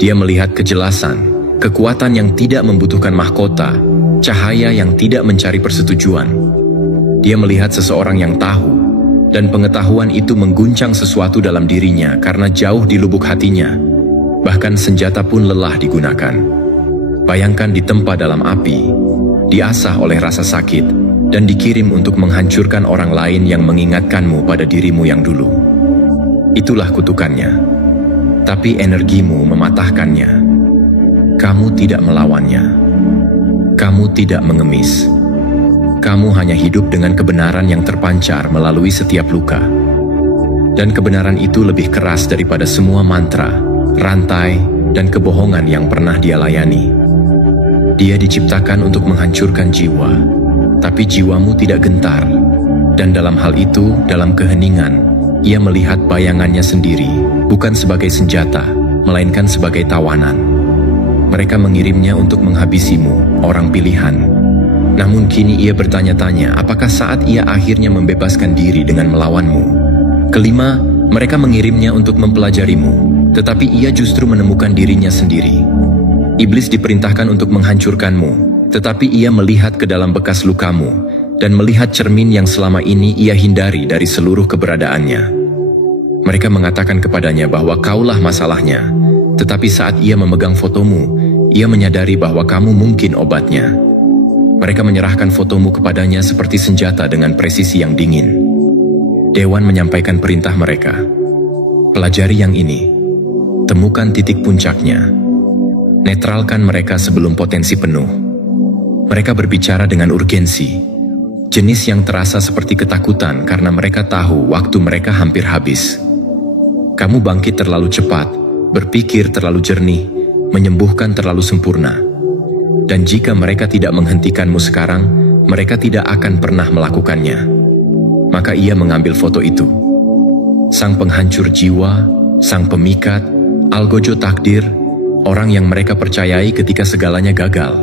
Dia melihat kejelasan, kekuatan yang tidak membutuhkan mahkota, cahaya yang tidak mencari persetujuan. Dia melihat seseorang yang tahu, dan pengetahuan itu mengguncang sesuatu dalam dirinya karena jauh di lubuk hatinya. Bahkan senjata pun lelah digunakan. Bayangkan ditempa dalam api, diasah oleh rasa sakit, dan dikirim untuk menghancurkan orang lain yang mengingatkanmu pada dirimu yang dulu. Itulah kutukannya. Tapi energimu mematahkannya. Kamu tidak melawannya. Kamu tidak mengemis. Kamu hanya hidup dengan kebenaran yang terpancar melalui setiap luka. Dan kebenaran itu lebih keras daripada semua mantra, rantai, dan kebohongan yang pernah dia layani. Dia diciptakan untuk menghancurkan jiwa, tapi jiwamu tidak gentar. Dan dalam hal itu, dalam keheningan, ia melihat bayangannya sendiri, bukan sebagai senjata, melainkan sebagai tawanan. Mereka mengirimnya untuk menghabisimu, orang pilihan. Namun kini ia bertanya-tanya, apakah saat ia akhirnya membebaskan diri dengan melawanmu? Kelima, mereka mengirimnya untuk mempelajarimu, tetapi ia justru menemukan dirinya sendiri. Iblis diperintahkan untuk menghancurkanmu, tetapi ia melihat ke dalam bekas lukamu, dan melihat cermin yang selama ini ia hindari dari seluruh keberadaannya. Mereka mengatakan kepadanya bahwa kaulah masalahnya, tetapi saat ia memegang fotomu, ia menyadari bahwa kamu mungkin obatnya. Mereka menyerahkan fotomu kepadanya seperti senjata dengan presisi yang dingin. Dewan menyampaikan perintah mereka. Pelajari yang ini. Temukan titik puncaknya. Netralkan mereka sebelum potensi penuh. Mereka berbicara dengan urgensi. Jenis yang terasa seperti ketakutan karena mereka tahu waktu mereka hampir habis. Kamu bangkit terlalu cepat, berpikir terlalu jernih, menyembuhkan terlalu sempurna. Dan jika mereka tidak menghentikanmu sekarang, mereka tidak akan pernah melakukannya. Maka ia mengambil foto itu. Sang penghancur jiwa, sang pemikat, algojo takdir, orang yang mereka percayai ketika segalanya gagal.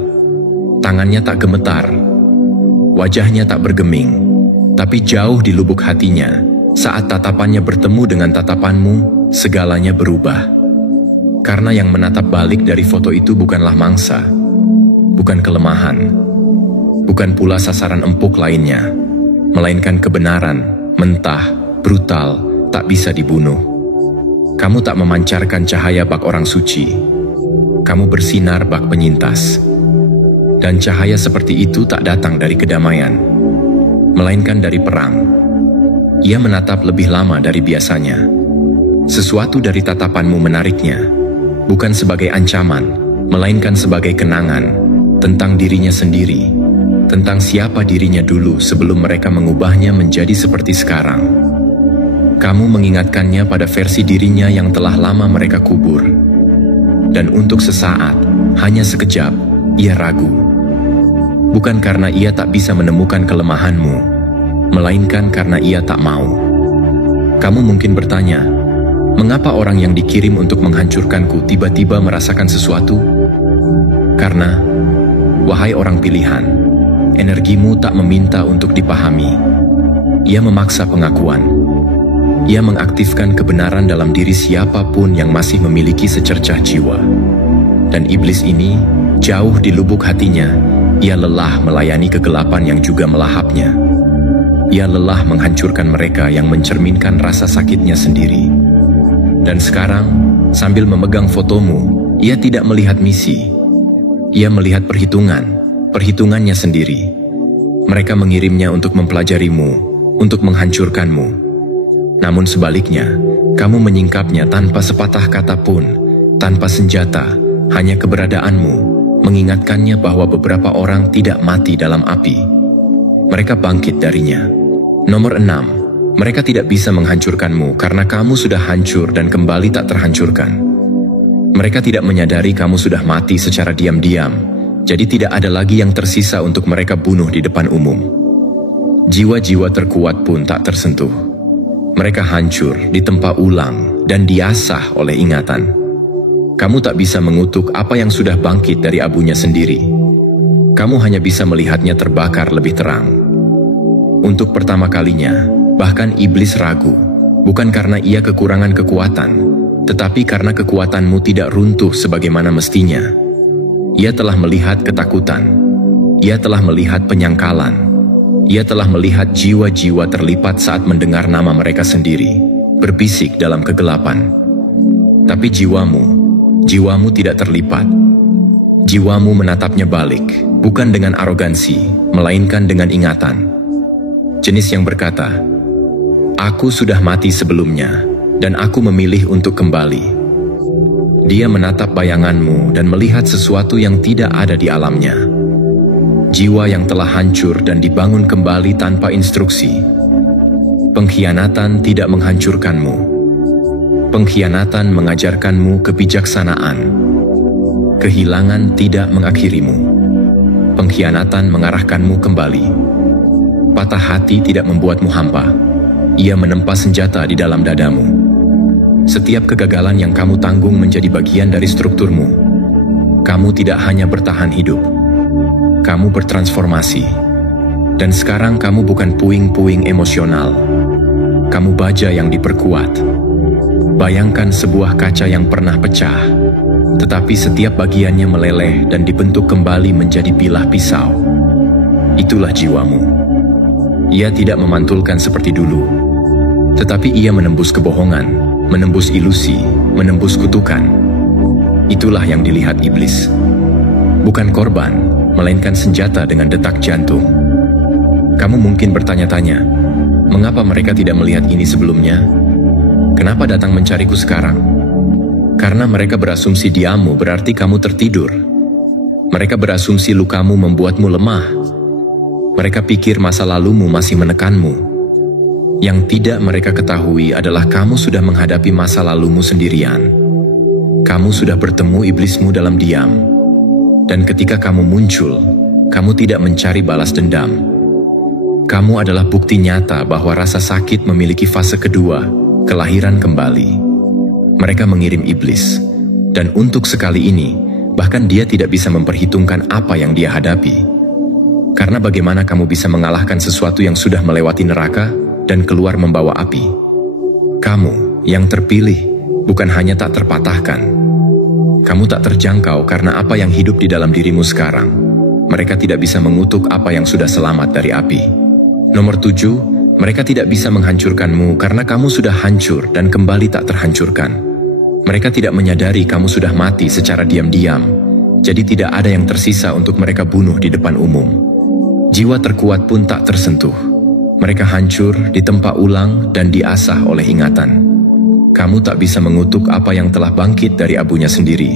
Tangannya tak gemetar, wajahnya tak bergeming, tapi jauh di lubuk hatinya, saat tatapannya bertemu dengan tatapanmu, segalanya berubah. Karena yang menatap balik dari foto itu bukanlah mangsa, bukan kelemahan, bukan pula sasaran empuk lainnya, melainkan kebenaran, mentah, brutal, tak bisa dibunuh. Kamu tak memancarkan cahaya bak orang suci, kamu bersinar bak penyintas. Dan cahaya seperti itu tak datang dari kedamaian, melainkan dari perang. Ia menatap lebih lama dari biasanya. Sesuatu dari tatapanmu menariknya, bukan sebagai ancaman, melainkan sebagai kenangan, tentang dirinya sendiri, tentang siapa dirinya dulu sebelum mereka mengubahnya menjadi seperti sekarang. Kamu mengingatkannya pada versi dirinya yang telah lama mereka kubur. Dan untuk sesaat, hanya sekejap, ia ragu. Bukan karena ia tak bisa menemukan kelemahanmu, melainkan karena ia tak mau. Kamu mungkin bertanya, mengapa orang yang dikirim untuk menghancurkanku tiba-tiba merasakan sesuatu? Karena, wahai orang pilihan, energimu tak meminta untuk dipahami. Ia memaksa pengakuan. Ia mengaktifkan kebenaran dalam diri siapapun yang masih memiliki secercah jiwa. Dan iblis ini, jauh di lubuk hatinya, ia lelah melayani kegelapan yang juga melahapnya. Ia lelah menghancurkan mereka yang mencerminkan rasa sakitnya sendiri. Dan sekarang, sambil memegang fotomu, ia tidak melihat misi. Ia melihat perhitungannya sendiri. Mereka mengirimnya untuk mempelajarimu, untuk menghancurkanmu. Namun sebaliknya, kamu menyingkapnya tanpa sepatah kata pun, tanpa senjata, hanya keberadaanmu, mengingatkannya bahwa beberapa orang tidak mati dalam api. Mereka bangkit darinya. Nomor 6, mereka tidak bisa menghancurkanmu karena kamu sudah hancur dan kembali tak terhancurkan. Mereka tidak menyadari kamu sudah mati secara diam-diam, jadi tidak ada lagi yang tersisa untuk mereka bunuh di depan umum. Jiwa-jiwa terkuat pun tak tersentuh. Mereka hancur, ditempa ulang, dan diasah oleh ingatan. Kamu tak bisa mengutuk apa yang sudah bangkit dari abunya sendiri. Kamu hanya bisa melihatnya terbakar lebih terang. Untuk pertama kalinya, bahkan iblis ragu, Bukan karena ia kekurangan kekuatan, tetapi karena kekuatanmu tidak runtuh sebagaimana mestinya. Ia telah melihat ketakutan. Ia telah melihat penyangkalan. Ia telah melihat jiwa-jiwa terlipat saat mendengar nama mereka sendiri, berbisik dalam kegelapan. Tapi jiwamu tidak terlipat. Jiwamu menatapnya balik, bukan dengan arogansi, melainkan dengan ingatan. Jenis yang berkata, "Aku sudah mati sebelumnya, dan aku memilih untuk kembali." Dia menatap bayanganmu dan melihat sesuatu yang tidak ada di alamnya. Jiwa yang telah hancur dan dibangun kembali tanpa instruksi. Pengkhianatan tidak menghancurkanmu. Pengkhianatan mengajarkanmu kebijaksanaan. Kehilangan tidak mengakhirimu. Pengkhianatan mengarahkanmu kembali. Patah hati tidak membuatmu hampa. Ia menempa senjata di dalam dadamu. Setiap kegagalan yang kamu tanggung menjadi bagian dari strukturmu. Kamu tidak hanya bertahan hidup. Kamu bertransformasi. Dan sekarang kamu bukan puing-puing emosional. Kamu baja yang diperkuat. Bayangkan sebuah kaca yang pernah pecah, tetapi setiap bagiannya meleleh dan dibentuk kembali menjadi bilah pisau. Itulah jiwamu. Ia tidak memantulkan seperti dulu, tetapi ia menembus kebohongan, menembus ilusi, menembus kutukan. Itulah yang dilihat iblis. Bukan korban, melainkan senjata dengan detak jantung. Kamu mungkin bertanya-tanya, mengapa mereka tidak melihat ini sebelumnya? Kenapa datang mencariku sekarang? Karena mereka berasumsi diammu berarti kamu tertidur. Mereka berasumsi lukamu membuatmu lemah. Mereka pikir masa lalumu masih menekanmu. Yang tidak mereka ketahui adalah kamu sudah menghadapi masa lalumu sendirian. Kamu sudah bertemu iblismu dalam diam. Dan ketika kamu muncul, kamu tidak mencari balas dendam. Kamu adalah bukti nyata bahwa rasa sakit memiliki fase kedua, kelahiran kembali. Mereka mengirim iblis, dan untuk sekali ini, bahkan dia tidak bisa memperhitungkan apa yang dia hadapi. Karena bagaimana kamu bisa mengalahkan sesuatu yang sudah melewati neraka dan keluar membawa api? Kamu yang terpilih bukan hanya tak terpatahkan. Kamu tak terjangkau karena apa yang hidup di dalam dirimu sekarang. Mereka tidak bisa mengutuk apa yang sudah selamat dari api. Nomor 7, mereka tidak bisa menghancurkanmu karena kamu sudah hancur dan kembali tak terhancurkan. Mereka tidak menyadari kamu sudah mati secara diam-diam, jadi tidak ada yang tersisa untuk mereka bunuh di depan umum. Jiwa terkuat pun tak tersentuh. Mereka hancur, ditempa ulang, dan diasah oleh ingatan. Kamu tak bisa mengutuk apa yang telah bangkit dari abunya sendiri.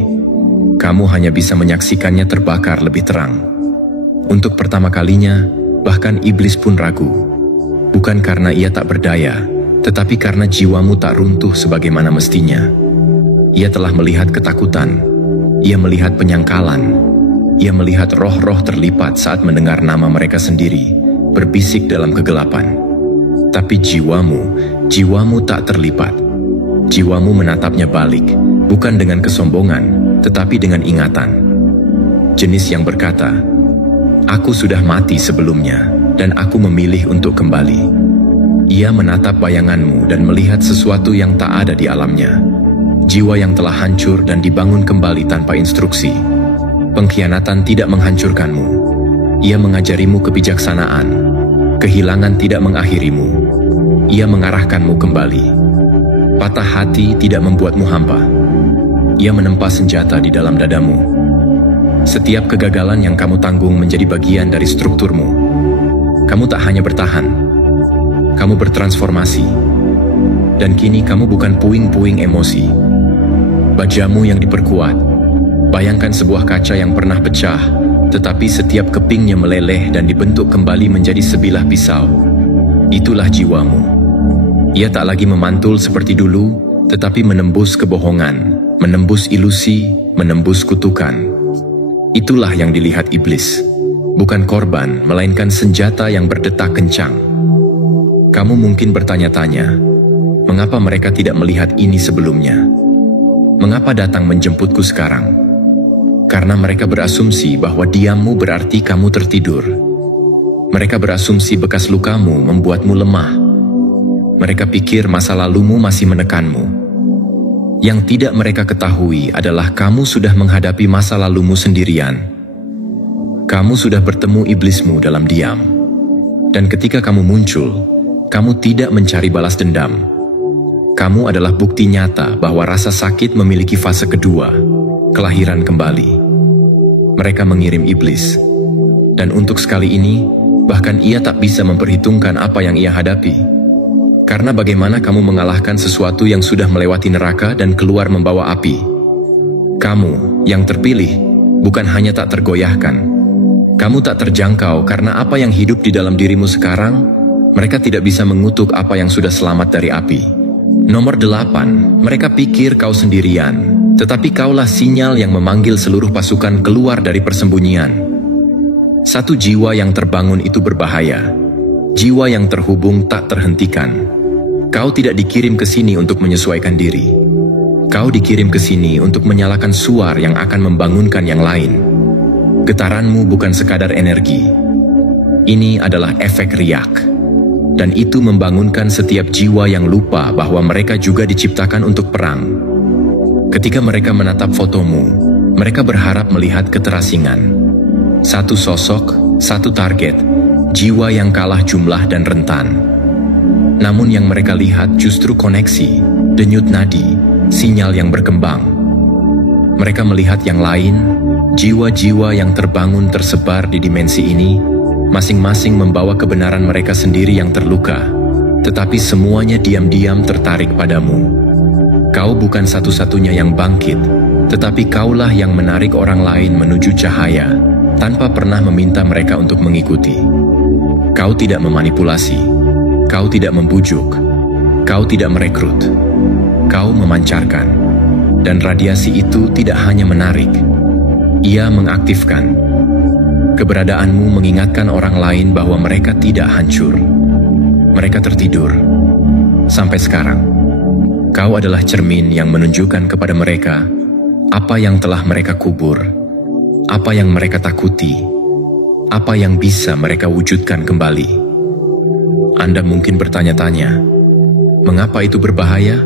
Kamu hanya bisa menyaksikannya terbakar lebih terang. Untuk pertama kalinya, bahkan iblis pun ragu. Bukan karena ia tak berdaya, tetapi karena jiwamu tak runtuh sebagaimana mestinya. Ia telah melihat ketakutan, ia melihat penyangkalan, ia melihat roh-roh terlipat saat mendengar nama mereka sendiri, berbisik dalam kegelapan. Tapi jiwamu tak terlipat. Jiwamu menatapnya balik, bukan dengan kesombongan, tetapi dengan ingatan. Jenis yang berkata, "Aku sudah mati sebelumnya, dan aku memilih untuk kembali." Ia menatap bayanganmu dan melihat sesuatu yang tak ada di alamnya. Jiwa yang telah hancur dan dibangun kembali tanpa instruksi. Pengkhianatan tidak menghancurkanmu. Ia mengajarimu kebijaksanaan. Kehilangan tidak mengakhirimu. Ia mengarahkanmu kembali. Patah hati tidak membuatmu hampa. Ia menempa senjata di dalam dadamu. Setiap kegagalan yang kamu tanggung menjadi bagian dari strukturmu. Kamu tak hanya bertahan, kamu bertransformasi. Dan kini kamu bukan puing-puing emosi. Bajamu yang diperkuat. Bayangkan sebuah kaca yang pernah pecah, tetapi setiap kepingnya meleleh dan dibentuk kembali menjadi sebilah pisau. Itulah jiwamu. Ia tak lagi memantul seperti dulu, tetapi menembus kebohongan, menembus ilusi, menembus kutukan. Itulah yang dilihat iblis. Bukan korban, melainkan senjata yang berdetak kencang. Kamu mungkin bertanya-tanya, mengapa mereka tidak melihat ini sebelumnya? Mengapa datang menjemputku sekarang? Karena mereka berasumsi bahwa diammu berarti kamu tertidur. Mereka berasumsi bekas lukamu membuatmu lemah. Mereka pikir masa lalumu masih menekanmu. Yang tidak mereka ketahui adalah kamu sudah menghadapi masa lalumu sendirian. Kamu sudah bertemu iblismu dalam diam. Dan ketika kamu muncul, kamu tidak mencari balas dendam. Kamu adalah bukti nyata bahwa rasa sakit memiliki fase kedua, kelahiran kembali. Mereka mengirim iblis. Dan untuk sekali ini, bahkan ia tak bisa memperhitungkan apa yang ia hadapi. Karena bagaimana kamu mengalahkan sesuatu yang sudah melewati neraka dan keluar membawa api? Kamu, yang terpilih, bukan hanya tak tergoyahkan. Kamu tak terjangkau karena apa yang hidup di dalam dirimu sekarang, mereka tidak bisa mengutuk apa yang sudah selamat dari api. Nomor 8, mereka pikir kau sendirian, tetapi kaulah sinyal yang memanggil seluruh pasukan keluar dari persembunyian. Satu jiwa yang terbangun itu berbahaya. Jiwa yang terhubung tak terhentikan. Kau tidak dikirim ke sini untuk menyesuaikan diri. Kau dikirim ke sini untuk menyalakan suar yang akan membangunkan yang lain. Getaranmu bukan sekadar energi. Ini adalah efek riak. Dan itu membangunkan setiap jiwa yang lupa bahwa mereka juga diciptakan untuk perang. Ketika mereka menatap fotomu, mereka berharap melihat keterasingan. Satu sosok, satu target, jiwa yang kalah jumlah dan rentan. Namun yang mereka lihat justru koneksi, denyut nadi, sinyal yang berkembang. Mereka melihat yang lain, jiwa-jiwa yang terbangun tersebar di dimensi ini, masing-masing membawa kebenaran mereka sendiri yang terluka, tetapi semuanya diam-diam tertarik padamu. Kau bukan satu-satunya yang bangkit, tetapi kaulah yang menarik orang lain menuju cahaya, tanpa pernah meminta mereka untuk mengikuti. Kau tidak memanipulasi. Kau tidak membujuk, kau tidak merekrut, kau memancarkan. Dan radiasi itu tidak hanya menarik, ia mengaktifkan. Keberadaanmu mengingatkan orang lain bahwa mereka tidak hancur. Mereka tertidur. Sampai sekarang, kau adalah cermin yang menunjukkan kepada mereka apa yang telah mereka kubur, apa yang mereka takuti, apa yang bisa mereka wujudkan kembali. Anda mungkin bertanya-tanya, mengapa itu berbahaya?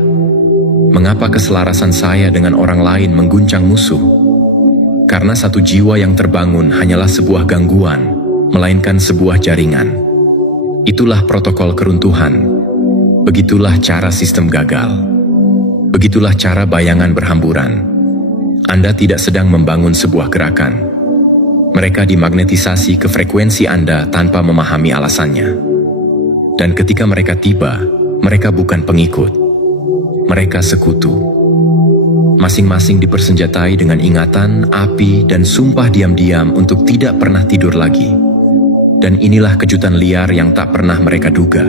Mengapa keselarasan saya dengan orang lain mengguncang musuh? Karena satu jiwa yang terbangun hanyalah sebuah gangguan, melainkan sebuah jaringan. Itulah protokol keruntuhan. Begitulah cara sistem gagal. Begitulah cara bayangan berhamburan. Anda tidak sedang membangun sebuah gerakan. Mereka dimagnetisasi ke frekuensi Anda tanpa memahami alasannya. Dan ketika mereka tiba, mereka bukan pengikut. Mereka sekutu. Masing-masing dipersenjatai dengan ingatan, api, dan sumpah diam-diam untuk tidak pernah tidur lagi. Dan inilah kejutan liar yang tak pernah mereka duga.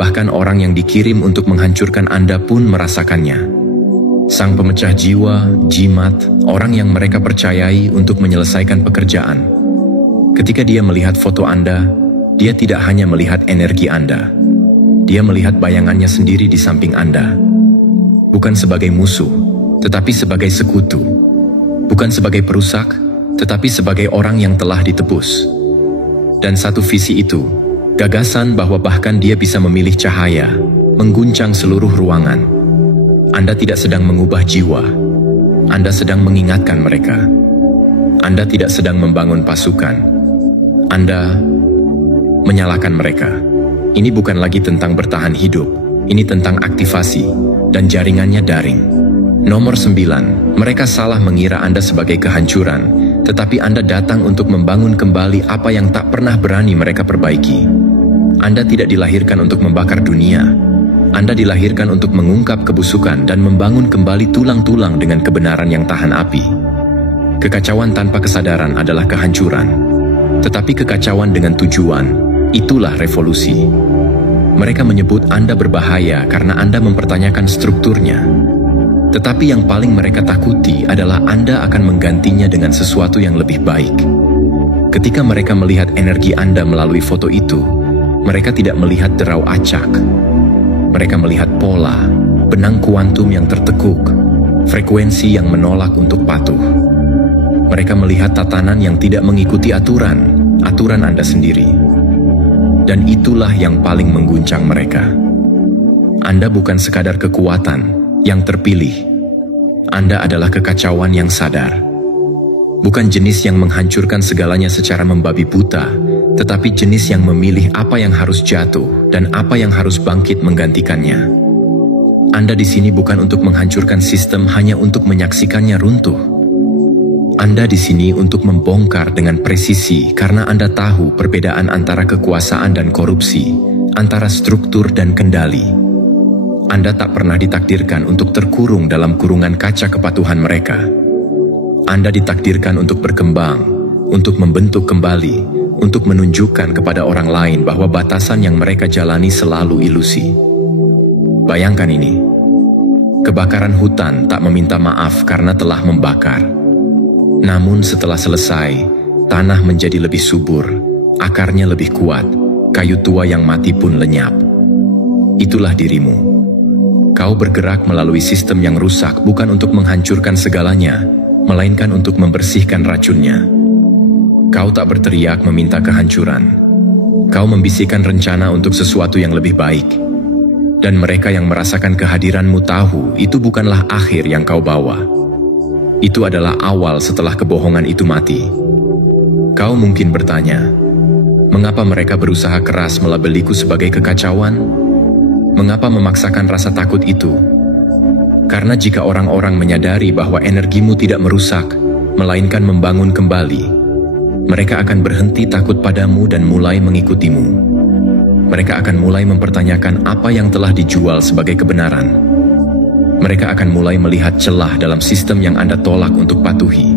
Bahkan orang yang dikirim untuk menghancurkan Anda pun merasakannya. Sang pemecah jiwa, jimat, orang yang mereka percayai untuk menyelesaikan pekerjaan. Ketika dia melihat foto Anda, dia tidak hanya melihat energi Anda. Dia melihat bayangannya sendiri di samping Anda. Bukan sebagai musuh, tetapi sebagai sekutu. Bukan sebagai perusak, tetapi sebagai orang yang telah ditebus. Dan satu visi itu, gagasan bahwa bahkan dia bisa memilih cahaya, mengguncang seluruh ruangan. Anda tidak sedang mengubah jiwa. Anda sedang mengingatkan mereka. Anda tidak sedang membangun pasukan. Anda menyalakan mereka. Ini bukan lagi tentang bertahan hidup, ini tentang aktivasi, dan jaringannya daring. Nomor 9, mereka salah mengira Anda sebagai kehancuran, tetapi Anda datang untuk membangun kembali apa yang tak pernah berani mereka perbaiki. Anda tidak dilahirkan untuk membakar dunia. Anda dilahirkan untuk mengungkap kebusukan dan membangun kembali tulang-tulang dengan kebenaran yang tahan api. Kekacauan tanpa kesadaran adalah kehancuran, tetapi kekacauan dengan tujuan, itulah revolusi. Mereka menyebut Anda berbahaya karena Anda mempertanyakan strukturnya. Tetapi yang paling mereka takuti adalah Anda akan menggantinya dengan sesuatu yang lebih baik. Ketika mereka melihat energi Anda melalui foto itu, mereka tidak melihat derau acak. Mereka melihat pola, benang kuantum yang tertekuk, frekuensi yang menolak untuk patuh. Mereka melihat tatanan yang tidak mengikuti aturan Anda sendiri. Dan itulah yang paling mengguncang mereka. Anda bukan sekadar kekuatan yang terpilih. Anda adalah kekacauan yang sadar. Bukan jenis yang menghancurkan segalanya secara membabi buta, tetapi jenis yang memilih apa yang harus jatuh dan apa yang harus bangkit menggantikannya. Anda di sini bukan untuk menghancurkan sistem hanya untuk menyaksikannya runtuh. Anda di sini untuk membongkar dengan presisi karena Anda tahu perbedaan antara kekuasaan dan korupsi, antara struktur dan kendali. Anda tak pernah ditakdirkan untuk terkurung dalam kurungan kaca kepatuhan mereka. Anda ditakdirkan untuk berkembang, untuk membentuk kembali, untuk menunjukkan kepada orang lain bahwa batasan yang mereka jalani selalu ilusi. Bayangkan ini, kebakaran hutan tak meminta maaf karena telah membakar. Namun setelah selesai, tanah menjadi lebih subur, akarnya lebih kuat, kayu tua yang mati pun lenyap. Itulah dirimu. Kau bergerak melalui sistem yang rusak bukan untuk menghancurkan segalanya, melainkan untuk membersihkan racunnya. Kau tak berteriak meminta kehancuran. Kau membisikkan rencana untuk sesuatu yang lebih baik. Dan mereka yang merasakan kehadiranmu tahu itu bukanlah akhir yang kau bawa. Itu adalah awal setelah kebohongan itu mati. Kau mungkin bertanya, mengapa mereka berusaha keras melabeliku sebagai kekacauan? Mengapa memaksakan rasa takut itu? Karena jika orang-orang menyadari bahwa energimu tidak merusak, melainkan membangun kembali, mereka akan berhenti takut padamu dan mulai mengikutimu. Mereka akan mulai mempertanyakan apa yang telah dijual sebagai kebenaran. Mereka akan mulai melihat celah dalam sistem yang Anda tolak untuk patuhi.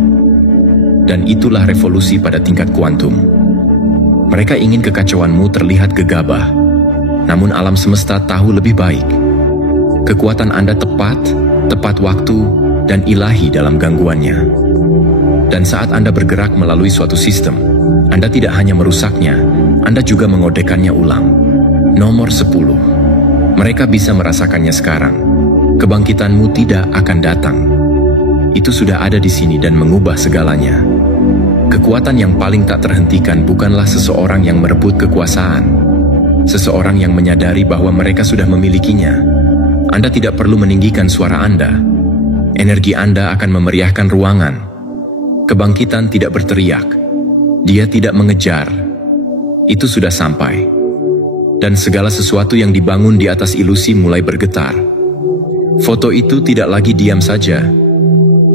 Dan itulah revolusi pada tingkat kuantum. Mereka ingin kekacauanmu terlihat gegabah, namun alam semesta tahu lebih baik. Kekuatan Anda tepat waktu, dan ilahi dalam gangguannya. Dan saat Anda bergerak melalui suatu sistem, Anda tidak hanya merusaknya, Anda juga mengodekannya ulang. Nomor 10. Mereka bisa merasakannya sekarang. Kebangkitanmu tidak akan datang. Itu sudah ada di sini dan mengubah segalanya. Kekuatan yang paling tak terhentikan bukanlah seseorang yang merebut kekuasaan. Seseorang yang menyadari bahwa mereka sudah memilikinya. Anda tidak perlu meninggikan suara Anda. Energi Anda akan memeriahkan ruangan. Kebangkitan tidak berteriak. Dia tidak mengejar. Itu sudah sampai. Dan segala sesuatu yang dibangun di atas ilusi mulai bergetar. Foto itu tidak lagi diam saja.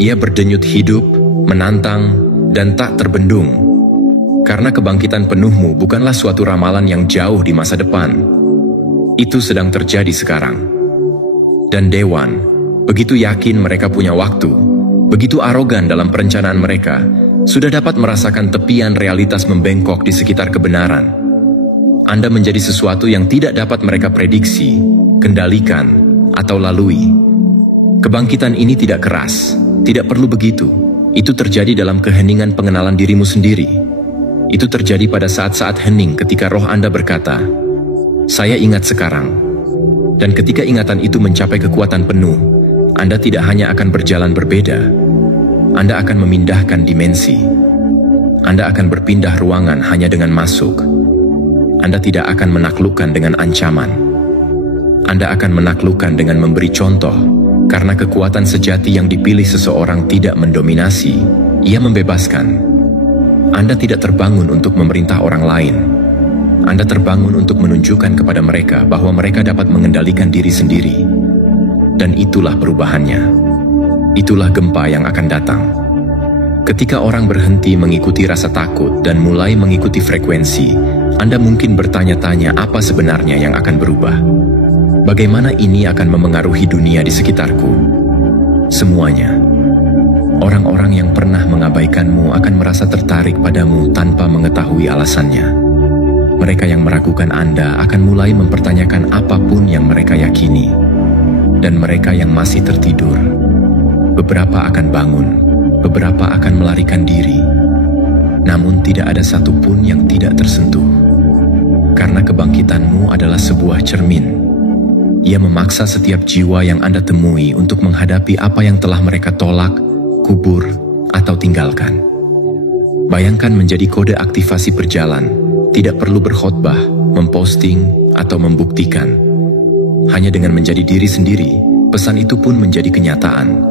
Ia berdenyut hidup, menantang, dan tak terbendung. Karena kebangkitan penuhmu bukanlah suatu ramalan yang jauh di masa depan. Itu sedang terjadi sekarang. Dan Dewan, begitu yakin mereka punya waktu, begitu arogan dalam perencanaan mereka, sudah dapat merasakan tepian realitas membengkok di sekitar kebenaran. Anda menjadi sesuatu yang tidak dapat mereka prediksi, kendalikan, atau lalui. Kebangkitan ini tidak keras, tidak perlu begitu. Itu terjadi dalam keheningan pengenalan dirimu sendiri. Itu terjadi pada saat-saat hening ketika roh Anda berkata, "Saya ingat sekarang." Dan ketika ingatan itu mencapai kekuatan penuh, Anda tidak hanya akan berjalan berbeda, Anda akan memindahkan dimensi. Anda akan berpindah ruangan hanya dengan masuk. Anda tidak akan menaklukkan dengan ancaman. Anda akan menaklukkan dengan memberi contoh, karena kekuatan sejati yang dipilih seseorang tidak mendominasi, ia membebaskan. Anda tidak terbangun untuk memerintah orang lain. Anda terbangun untuk menunjukkan kepada mereka bahwa mereka dapat mengendalikan diri sendiri. Dan itulah perubahannya. Itulah gempa yang akan datang. Ketika orang berhenti mengikuti rasa takut dan mulai mengikuti frekuensi, Anda mungkin bertanya-tanya apa sebenarnya yang akan berubah. Bagaimana ini akan memengaruhi dunia di sekitarku? Semuanya. Orang-orang yang pernah mengabaikanmu akan merasa tertarik padamu tanpa mengetahui alasannya. Mereka yang meragukan Anda akan mulai mempertanyakan apapun yang mereka yakini. Dan mereka yang masih tertidur, beberapa akan bangun, beberapa akan melarikan diri. Namun tidak ada satupun yang tidak tersentuh. Karena kebangkitanmu adalah sebuah cermin. Ia memaksa setiap jiwa yang Anda temui untuk menghadapi apa yang telah mereka tolak, kubur, atau tinggalkan. Bayangkan menjadi kode aktivasi berjalan. Tidak perlu berkhotbah, memposting, atau membuktikan. Hanya dengan menjadi diri sendiri, pesan itu pun menjadi kenyataan.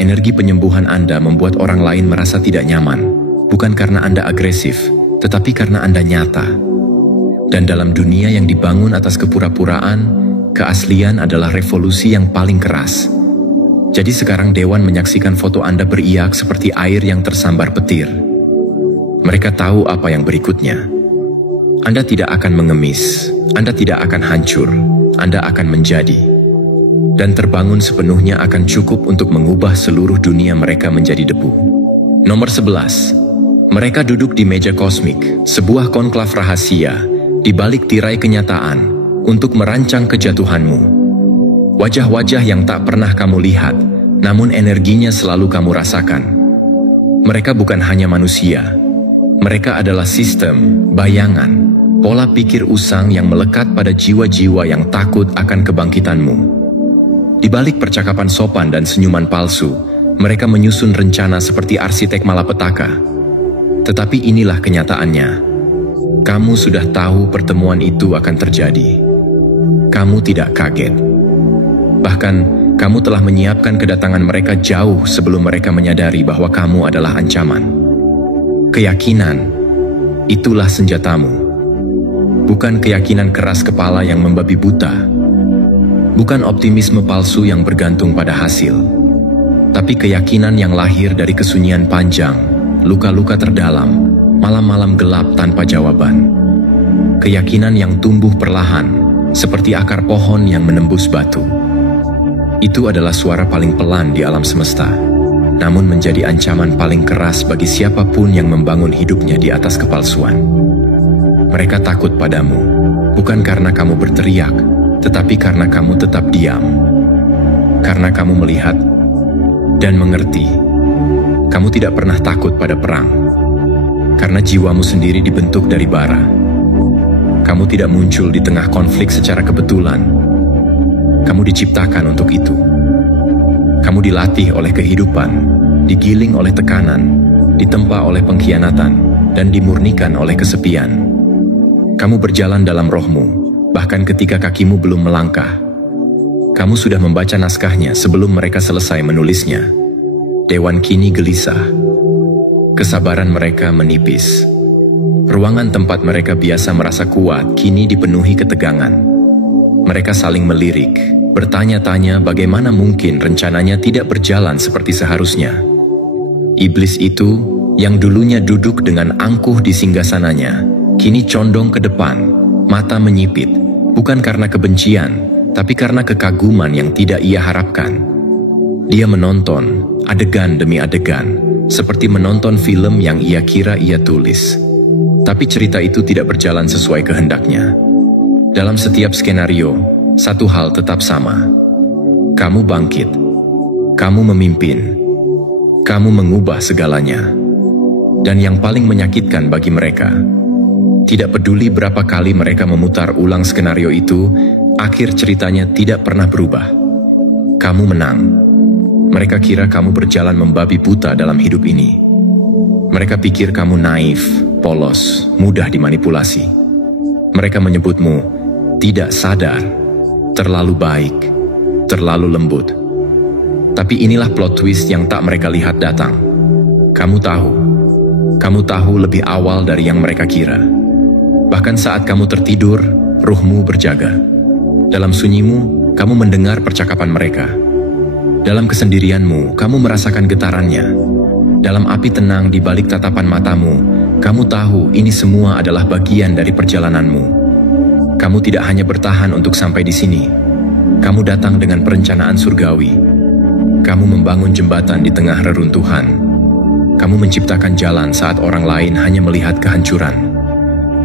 Energi penyembuhan Anda membuat orang lain merasa tidak nyaman, bukan karena Anda agresif, tetapi karena Anda nyata. Dan dalam dunia yang dibangun atas kepura-puraan, keaslian adalah revolusi yang paling keras. Jadi sekarang Dewan menyaksikan foto Anda beriak seperti air yang tersambar petir. Mereka tahu apa yang berikutnya. Anda tidak akan mengemis, Anda tidak akan hancur, Anda akan menjadi. Dan terbangun sepenuhnya akan cukup untuk mengubah seluruh dunia mereka menjadi debu. Nomor 11. Mereka duduk di meja kosmik, sebuah konklav rahasia, di balik tirai kenyataan, untuk merancang kejatuhanmu. Wajah-wajah yang tak pernah kamu lihat, namun energinya selalu kamu rasakan. Mereka bukan hanya manusia. Mereka adalah sistem, bayangan, pola pikir usang yang melekat pada jiwa-jiwa yang takut akan kebangkitanmu. Di balik percakapan sopan dan senyuman palsu, mereka menyusun rencana seperti arsitek malapetaka. Tetapi inilah kenyataannya. Kamu sudah tahu pertemuan itu akan terjadi. Kamu tidak kaget. Bahkan, kamu telah menyiapkan kedatangan mereka jauh sebelum mereka menyadari bahwa kamu adalah ancaman. Keyakinan, itulah senjatamu. Bukan keyakinan keras kepala yang membabi buta. Bukan optimisme palsu yang bergantung pada hasil. Tapi keyakinan yang lahir dari kesunyian panjang, luka-luka terdalam, malam-malam gelap tanpa jawaban. Keyakinan yang tumbuh perlahan, seperti akar pohon yang menembus batu. Itu adalah suara paling pelan di alam semesta, namun menjadi ancaman paling keras bagi siapapun yang membangun hidupnya di atas kepalsuan. Mereka takut padamu, bukan karena kamu berteriak, tetapi karena kamu tetap diam. Karena kamu melihat dan mengerti. Kamu tidak pernah takut pada perang. Karena jiwamu sendiri dibentuk dari bara. Kamu tidak muncul di tengah konflik secara kebetulan. Kamu diciptakan untuk itu. Kamu dilatih oleh kehidupan, digiling oleh tekanan, ditempa oleh pengkhianatan, dan dimurnikan oleh kesepian. Kamu berjalan dalam rohmu, bahkan ketika kakimu belum melangkah. Kamu sudah membaca naskahnya sebelum mereka selesai menulisnya. Dewan kini gelisah. Kesabaran mereka menipis. Ruangan tempat mereka biasa merasa kuat kini dipenuhi ketegangan. Mereka saling melirik, bertanya-tanya bagaimana mungkin rencananya tidak berjalan seperti seharusnya. Iblis itu, yang dulunya duduk dengan angkuh di singgasananya, kini condong ke depan, mata menyipit, bukan karena kebencian, tapi karena kekaguman yang tidak ia harapkan. Dia menonton, adegan demi adegan, seperti menonton film yang ia kira ia tulis. Tapi cerita itu tidak berjalan sesuai kehendaknya. Dalam setiap skenario, satu hal tetap sama. Kamu bangkit. Kamu memimpin. Kamu mengubah segalanya. Dan yang paling menyakitkan bagi mereka, tidak peduli berapa kali mereka memutar ulang skenario itu, akhir ceritanya tidak pernah berubah. Kamu menang. Mereka kira kamu berjalan membabi buta dalam hidup ini. Mereka pikir kamu naif, polos, mudah dimanipulasi. Mereka menyebutmu tidak sadar, terlalu baik, terlalu lembut. Tapi inilah plot twist yang tak mereka lihat datang. Kamu tahu lebih awal dari yang mereka kira. Bahkan saat kamu tertidur, ruhmu berjaga. Dalam sunyimu, kamu mendengar percakapan mereka. Dalam kesendirianmu, kamu merasakan getarannya. Dalam api tenang di balik tatapan matamu, kamu tahu ini semua adalah bagian dari perjalananmu. Kamu tidak hanya bertahan untuk sampai di sini. Kamu datang dengan perencanaan surgawi. Kamu membangun jembatan di tengah reruntuhan. Kamu menciptakan jalan saat orang lain hanya melihat kehancuran.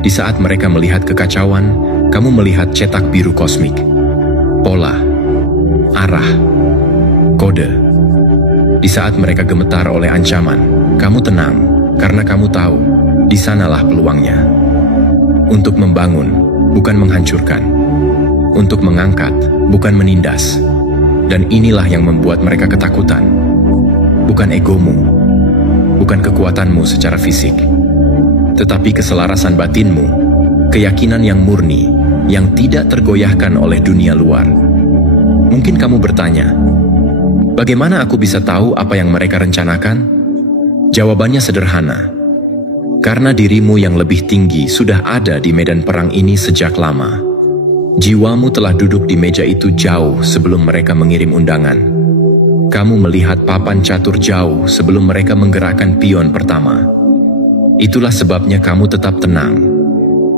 Di saat mereka melihat kekacauan, kamu melihat cetak biru kosmik. Pola, arah, kode. Di saat mereka gemetar oleh ancaman, kamu tenang karena kamu tahu di sanalah peluangnya. Untuk membangun, bukan menghancurkan. Untuk mengangkat, bukan menindas. Dan inilah yang membuat mereka ketakutan. Bukan egomu, bukan kekuatanmu secara fisik, tetapi keselarasan batinmu, keyakinan yang murni, yang tidak tergoyahkan oleh dunia luar. Mungkin kamu bertanya, bagaimana aku bisa tahu apa yang mereka rencanakan? Jawabannya sederhana. Karena dirimu yang lebih tinggi sudah ada di medan perang ini sejak lama. Jiwamu telah duduk di meja itu jauh sebelum mereka mengirim undangan. Kamu melihat papan catur jauh sebelum mereka menggerakkan pion pertama. Itulah sebabnya kamu tetap tenang.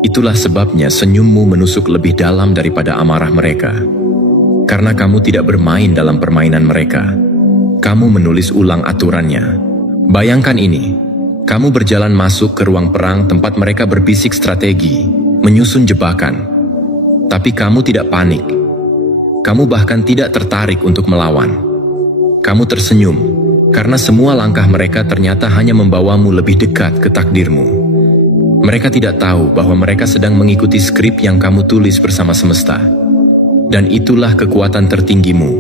Itulah sebabnya senyummu menusuk lebih dalam daripada amarah mereka. Karena kamu tidak bermain dalam permainan mereka. Kamu menulis ulang aturannya. Bayangkan ini, kamu berjalan masuk ke ruang perang tempat mereka berbisik strategi, menyusun jebakan. Tapi kamu tidak panik. Kamu bahkan tidak tertarik untuk melawan. Kamu tersenyum, karena semua langkah mereka ternyata hanya membawamu lebih dekat ke takdirmu. Mereka tidak tahu bahwa mereka sedang mengikuti skrip yang kamu tulis bersama semesta. Dan itulah kekuatan tertinggimu,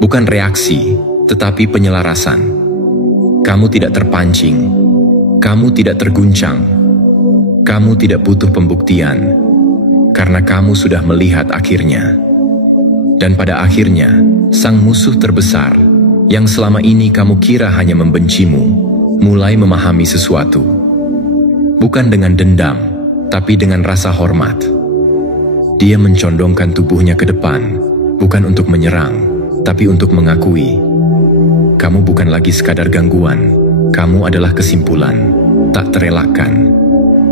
bukan reaksi, tetapi penyelarasan. Kamu tidak terpancing, kamu tidak terguncang, kamu tidak butuh pembuktian, karena kamu sudah melihat akhirnya. Dan pada akhirnya, sang musuh terbesar, yang selama ini kamu kira hanya membencimu, mulai memahami sesuatu. Bukan dengan dendam, tapi dengan rasa hormat. Dia mencondongkan tubuhnya ke depan, bukan untuk menyerang, tapi untuk mengakui. Kamu bukan lagi sekadar gangguan, kamu adalah kesimpulan, tak terelakkan.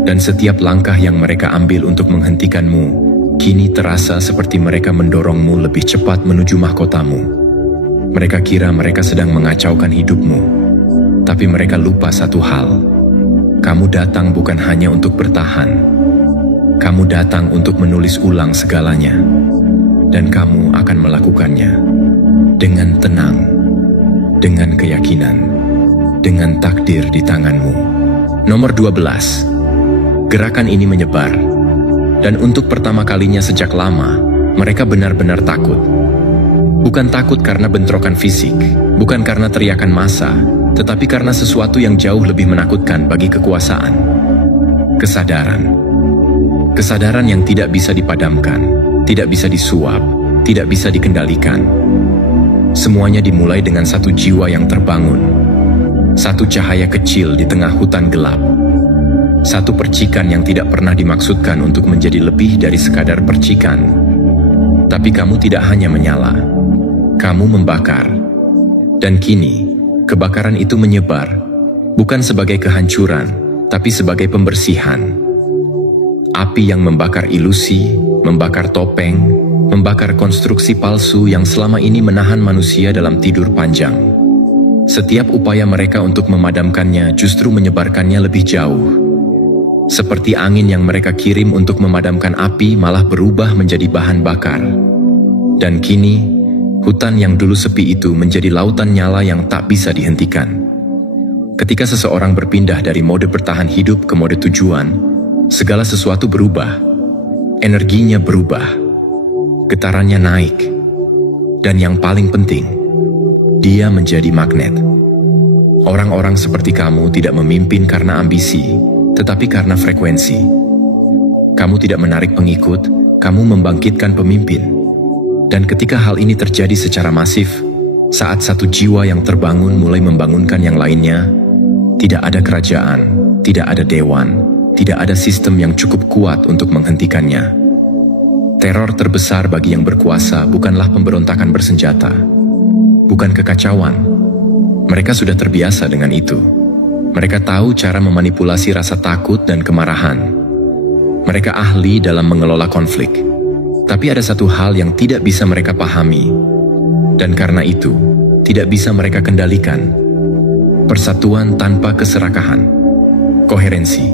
Dan setiap langkah yang mereka ambil untuk menghentikanmu, kini terasa seperti mereka mendorongmu lebih cepat menuju mahkotamu. Mereka kira mereka sedang mengacaukan hidupmu, tapi mereka lupa satu hal. Kamu datang bukan hanya untuk bertahan. Kamu datang untuk menulis ulang segalanya. Dan kamu akan melakukannya dengan tenang, dengan keyakinan, dengan takdir di tanganmu. Nomor 12. Gerakan ini menyebar. Dan untuk pertama kalinya sejak lama, mereka benar-benar takut. Bukan takut karena bentrokan fisik, bukan karena teriakan massa, tetapi karena sesuatu yang jauh lebih menakutkan bagi kekuasaan. Kesadaran. Kesadaran yang tidak bisa dipadamkan, tidak bisa disuap, tidak bisa dikendalikan. Semuanya dimulai dengan satu jiwa yang terbangun. Satu cahaya kecil di tengah hutan gelap. Satu percikan yang tidak pernah dimaksudkan untuk menjadi lebih dari sekadar percikan. Tapi kamu tidak hanya menyala. Kamu membakar. Dan kini, kebakaran itu menyebar, bukan sebagai kehancuran, tapi sebagai pembersihan. Api yang membakar ilusi, membakar topeng, membakar konstruksi palsu yang selama ini menahan manusia dalam tidur panjang. Setiap upaya mereka untuk memadamkannya justru menyebarkannya lebih jauh. Seperti angin yang mereka kirim untuk memadamkan api malah berubah menjadi bahan bakar. Dan kini, hutan yang dulu sepi itu menjadi lautan nyala yang tak bisa dihentikan. Ketika seseorang berpindah dari mode bertahan hidup ke mode tujuan, segala sesuatu berubah. Energinya berubah. Getarannya naik. Dan yang paling penting, dia menjadi magnet. Orang-orang seperti kamu tidak memimpin karena ambisi, tetapi karena frekuensi. Kamu tidak menarik pengikut, kamu membangkitkan pemimpin. Dan ketika hal ini terjadi secara masif, saat satu jiwa yang terbangun mulai membangunkan yang lainnya, tidak ada kerajaan, tidak ada dewan, tidak ada sistem yang cukup kuat untuk menghentikannya. Teror terbesar bagi yang berkuasa bukanlah pemberontakan bersenjata, bukan kekacauan. Mereka sudah terbiasa dengan itu. Mereka tahu cara memanipulasi rasa takut dan kemarahan. Mereka ahli dalam mengelola konflik. Tapi ada satu hal yang tidak bisa mereka pahami, dan karena itu, tidak bisa mereka kendalikan. Persatuan tanpa keserakahan. Koherensi.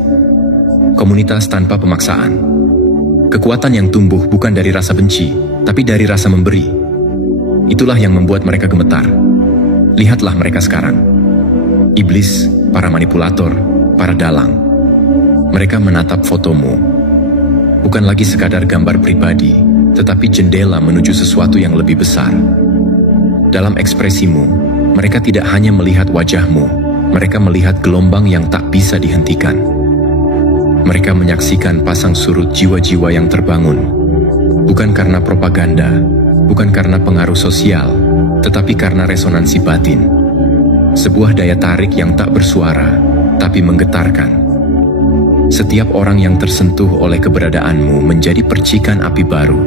Komunitas tanpa pemaksaan. Kekuatan yang tumbuh bukan dari rasa benci, tapi dari rasa memberi. Itulah yang membuat mereka gemetar. Lihatlah mereka sekarang. Iblis, para manipulator, para dalang. Mereka menatap fotomu. Bukan lagi sekadar gambar pribadi, tetapi jendela menuju sesuatu yang lebih besar. Dalam ekspresimu, mereka tidak hanya melihat wajahmu, mereka melihat gelombang yang tak bisa dihentikan. Mereka menyaksikan pasang surut jiwa-jiwa yang terbangun, Bukan karena propaganda, bukan karena pengaruh sosial, tetapi karena resonansi batin. Sebuah daya tarik yang tak bersuara, tapi menggetarkan. Setiap orang yang tersentuh oleh keberadaanmu menjadi percikan api baru.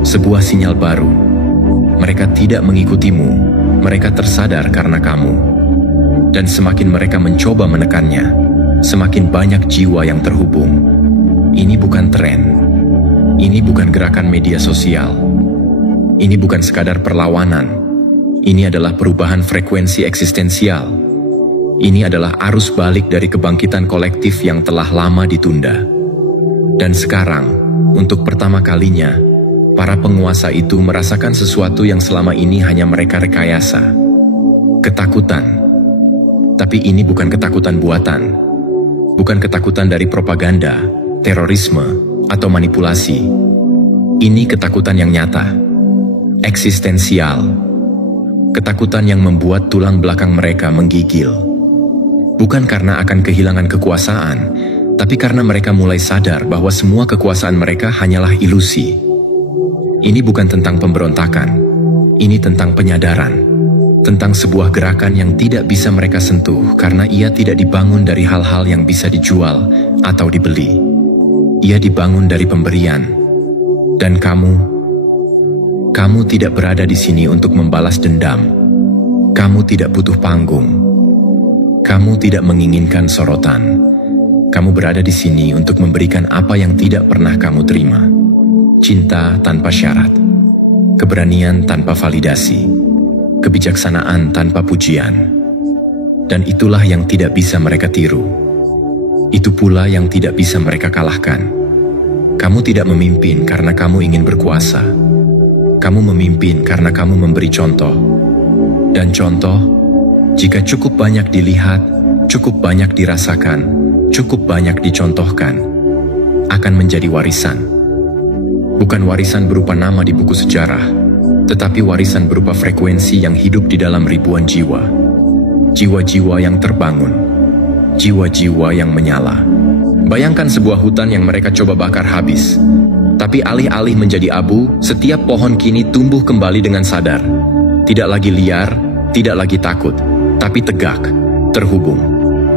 Sebuah sinyal baru. Mereka tidak mengikutimu, mereka tersadar karena kamu. Dan semakin mereka mencoba menekannya, semakin banyak jiwa yang terhubung. Ini bukan tren. Ini bukan gerakan media sosial. Ini bukan sekadar perlawanan. Ini adalah perubahan frekuensi eksistensial. Ini adalah arus balik dari kebangkitan kolektif yang telah lama ditunda. Dan sekarang, untuk pertama kalinya, para penguasa itu merasakan sesuatu yang selama ini hanya mereka rekayasa. Ketakutan. Tapi ini bukan ketakutan buatan. Bukan ketakutan dari propaganda, terorisme, atau manipulasi. Ini ketakutan yang nyata, eksistensial. Ketakutan yang membuat tulang belakang mereka menggigil. Bukan karena akan kehilangan kekuasaan, tapi karena mereka mulai sadar bahwa semua kekuasaan mereka hanyalah ilusi. Ini bukan tentang pemberontakan, ini tentang penyadaran, tentang sebuah gerakan yang tidak bisa mereka sentuh karena ia tidak dibangun dari hal-hal yang bisa dijual atau dibeli. Ia dibangun dari pemberian. Dan kamu tidak berada di sini untuk membalas dendam. Kamu tidak butuh panggung. Kamu tidak menginginkan sorotan. Kamu berada di sini untuk memberikan apa yang tidak pernah kamu terima. Cinta tanpa syarat. Keberanian tanpa validasi. Kebijaksanaan tanpa pujian. Dan itulah yang tidak bisa mereka tiru. Itu pula yang tidak bisa mereka kalahkan. Kamu tidak memimpin karena kamu ingin berkuasa. Kamu memimpin karena kamu memberi contoh. Dan contoh, jika cukup banyak dilihat, cukup banyak dirasakan, cukup banyak dicontohkan, akan menjadi warisan. Bukan warisan berupa nama di buku sejarah, tetapi warisan berupa frekuensi yang hidup di dalam ribuan jiwa. Jiwa-jiwa yang terbangun. Jiwa-jiwa yang menyala. Bayangkan sebuah hutan yang mereka coba bakar habis. Tapi alih-alih menjadi abu, setiap pohon kini tumbuh kembali dengan sadar. Tidak lagi liar, tidak lagi takut, tapi tegak, terhubung.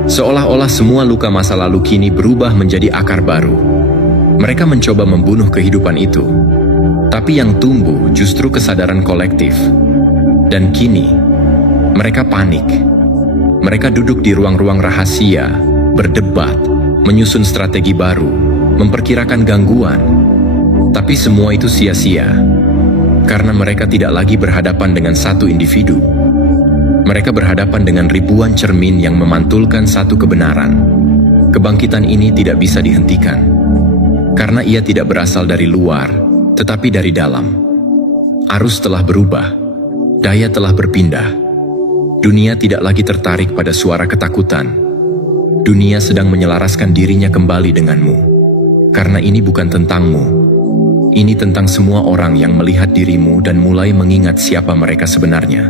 Seolah-olah semua luka masa lalu kini berubah menjadi akar baru. Mereka mencoba membunuh kehidupan itu. Tapi yang tumbuh justru kesadaran kolektif. Dan kini, mereka panik. Mereka duduk di ruang-ruang rahasia, berdebat, menyusun strategi baru, memperkirakan gangguan. Tapi semua itu sia-sia, karena mereka tidak lagi berhadapan dengan satu individu. Mereka berhadapan dengan ribuan cermin yang memantulkan satu kebenaran. Kebangkitan ini tidak bisa dihentikan, karena ia tidak berasal dari luar, tetapi dari dalam. Arus telah berubah, daya telah berpindah. Dunia tidak lagi tertarik pada suara ketakutan. Dunia sedang menyelaraskan dirinya kembali denganmu. Karena ini bukan tentangmu. Ini tentang semua orang yang melihat dirimu dan mulai mengingat siapa mereka sebenarnya.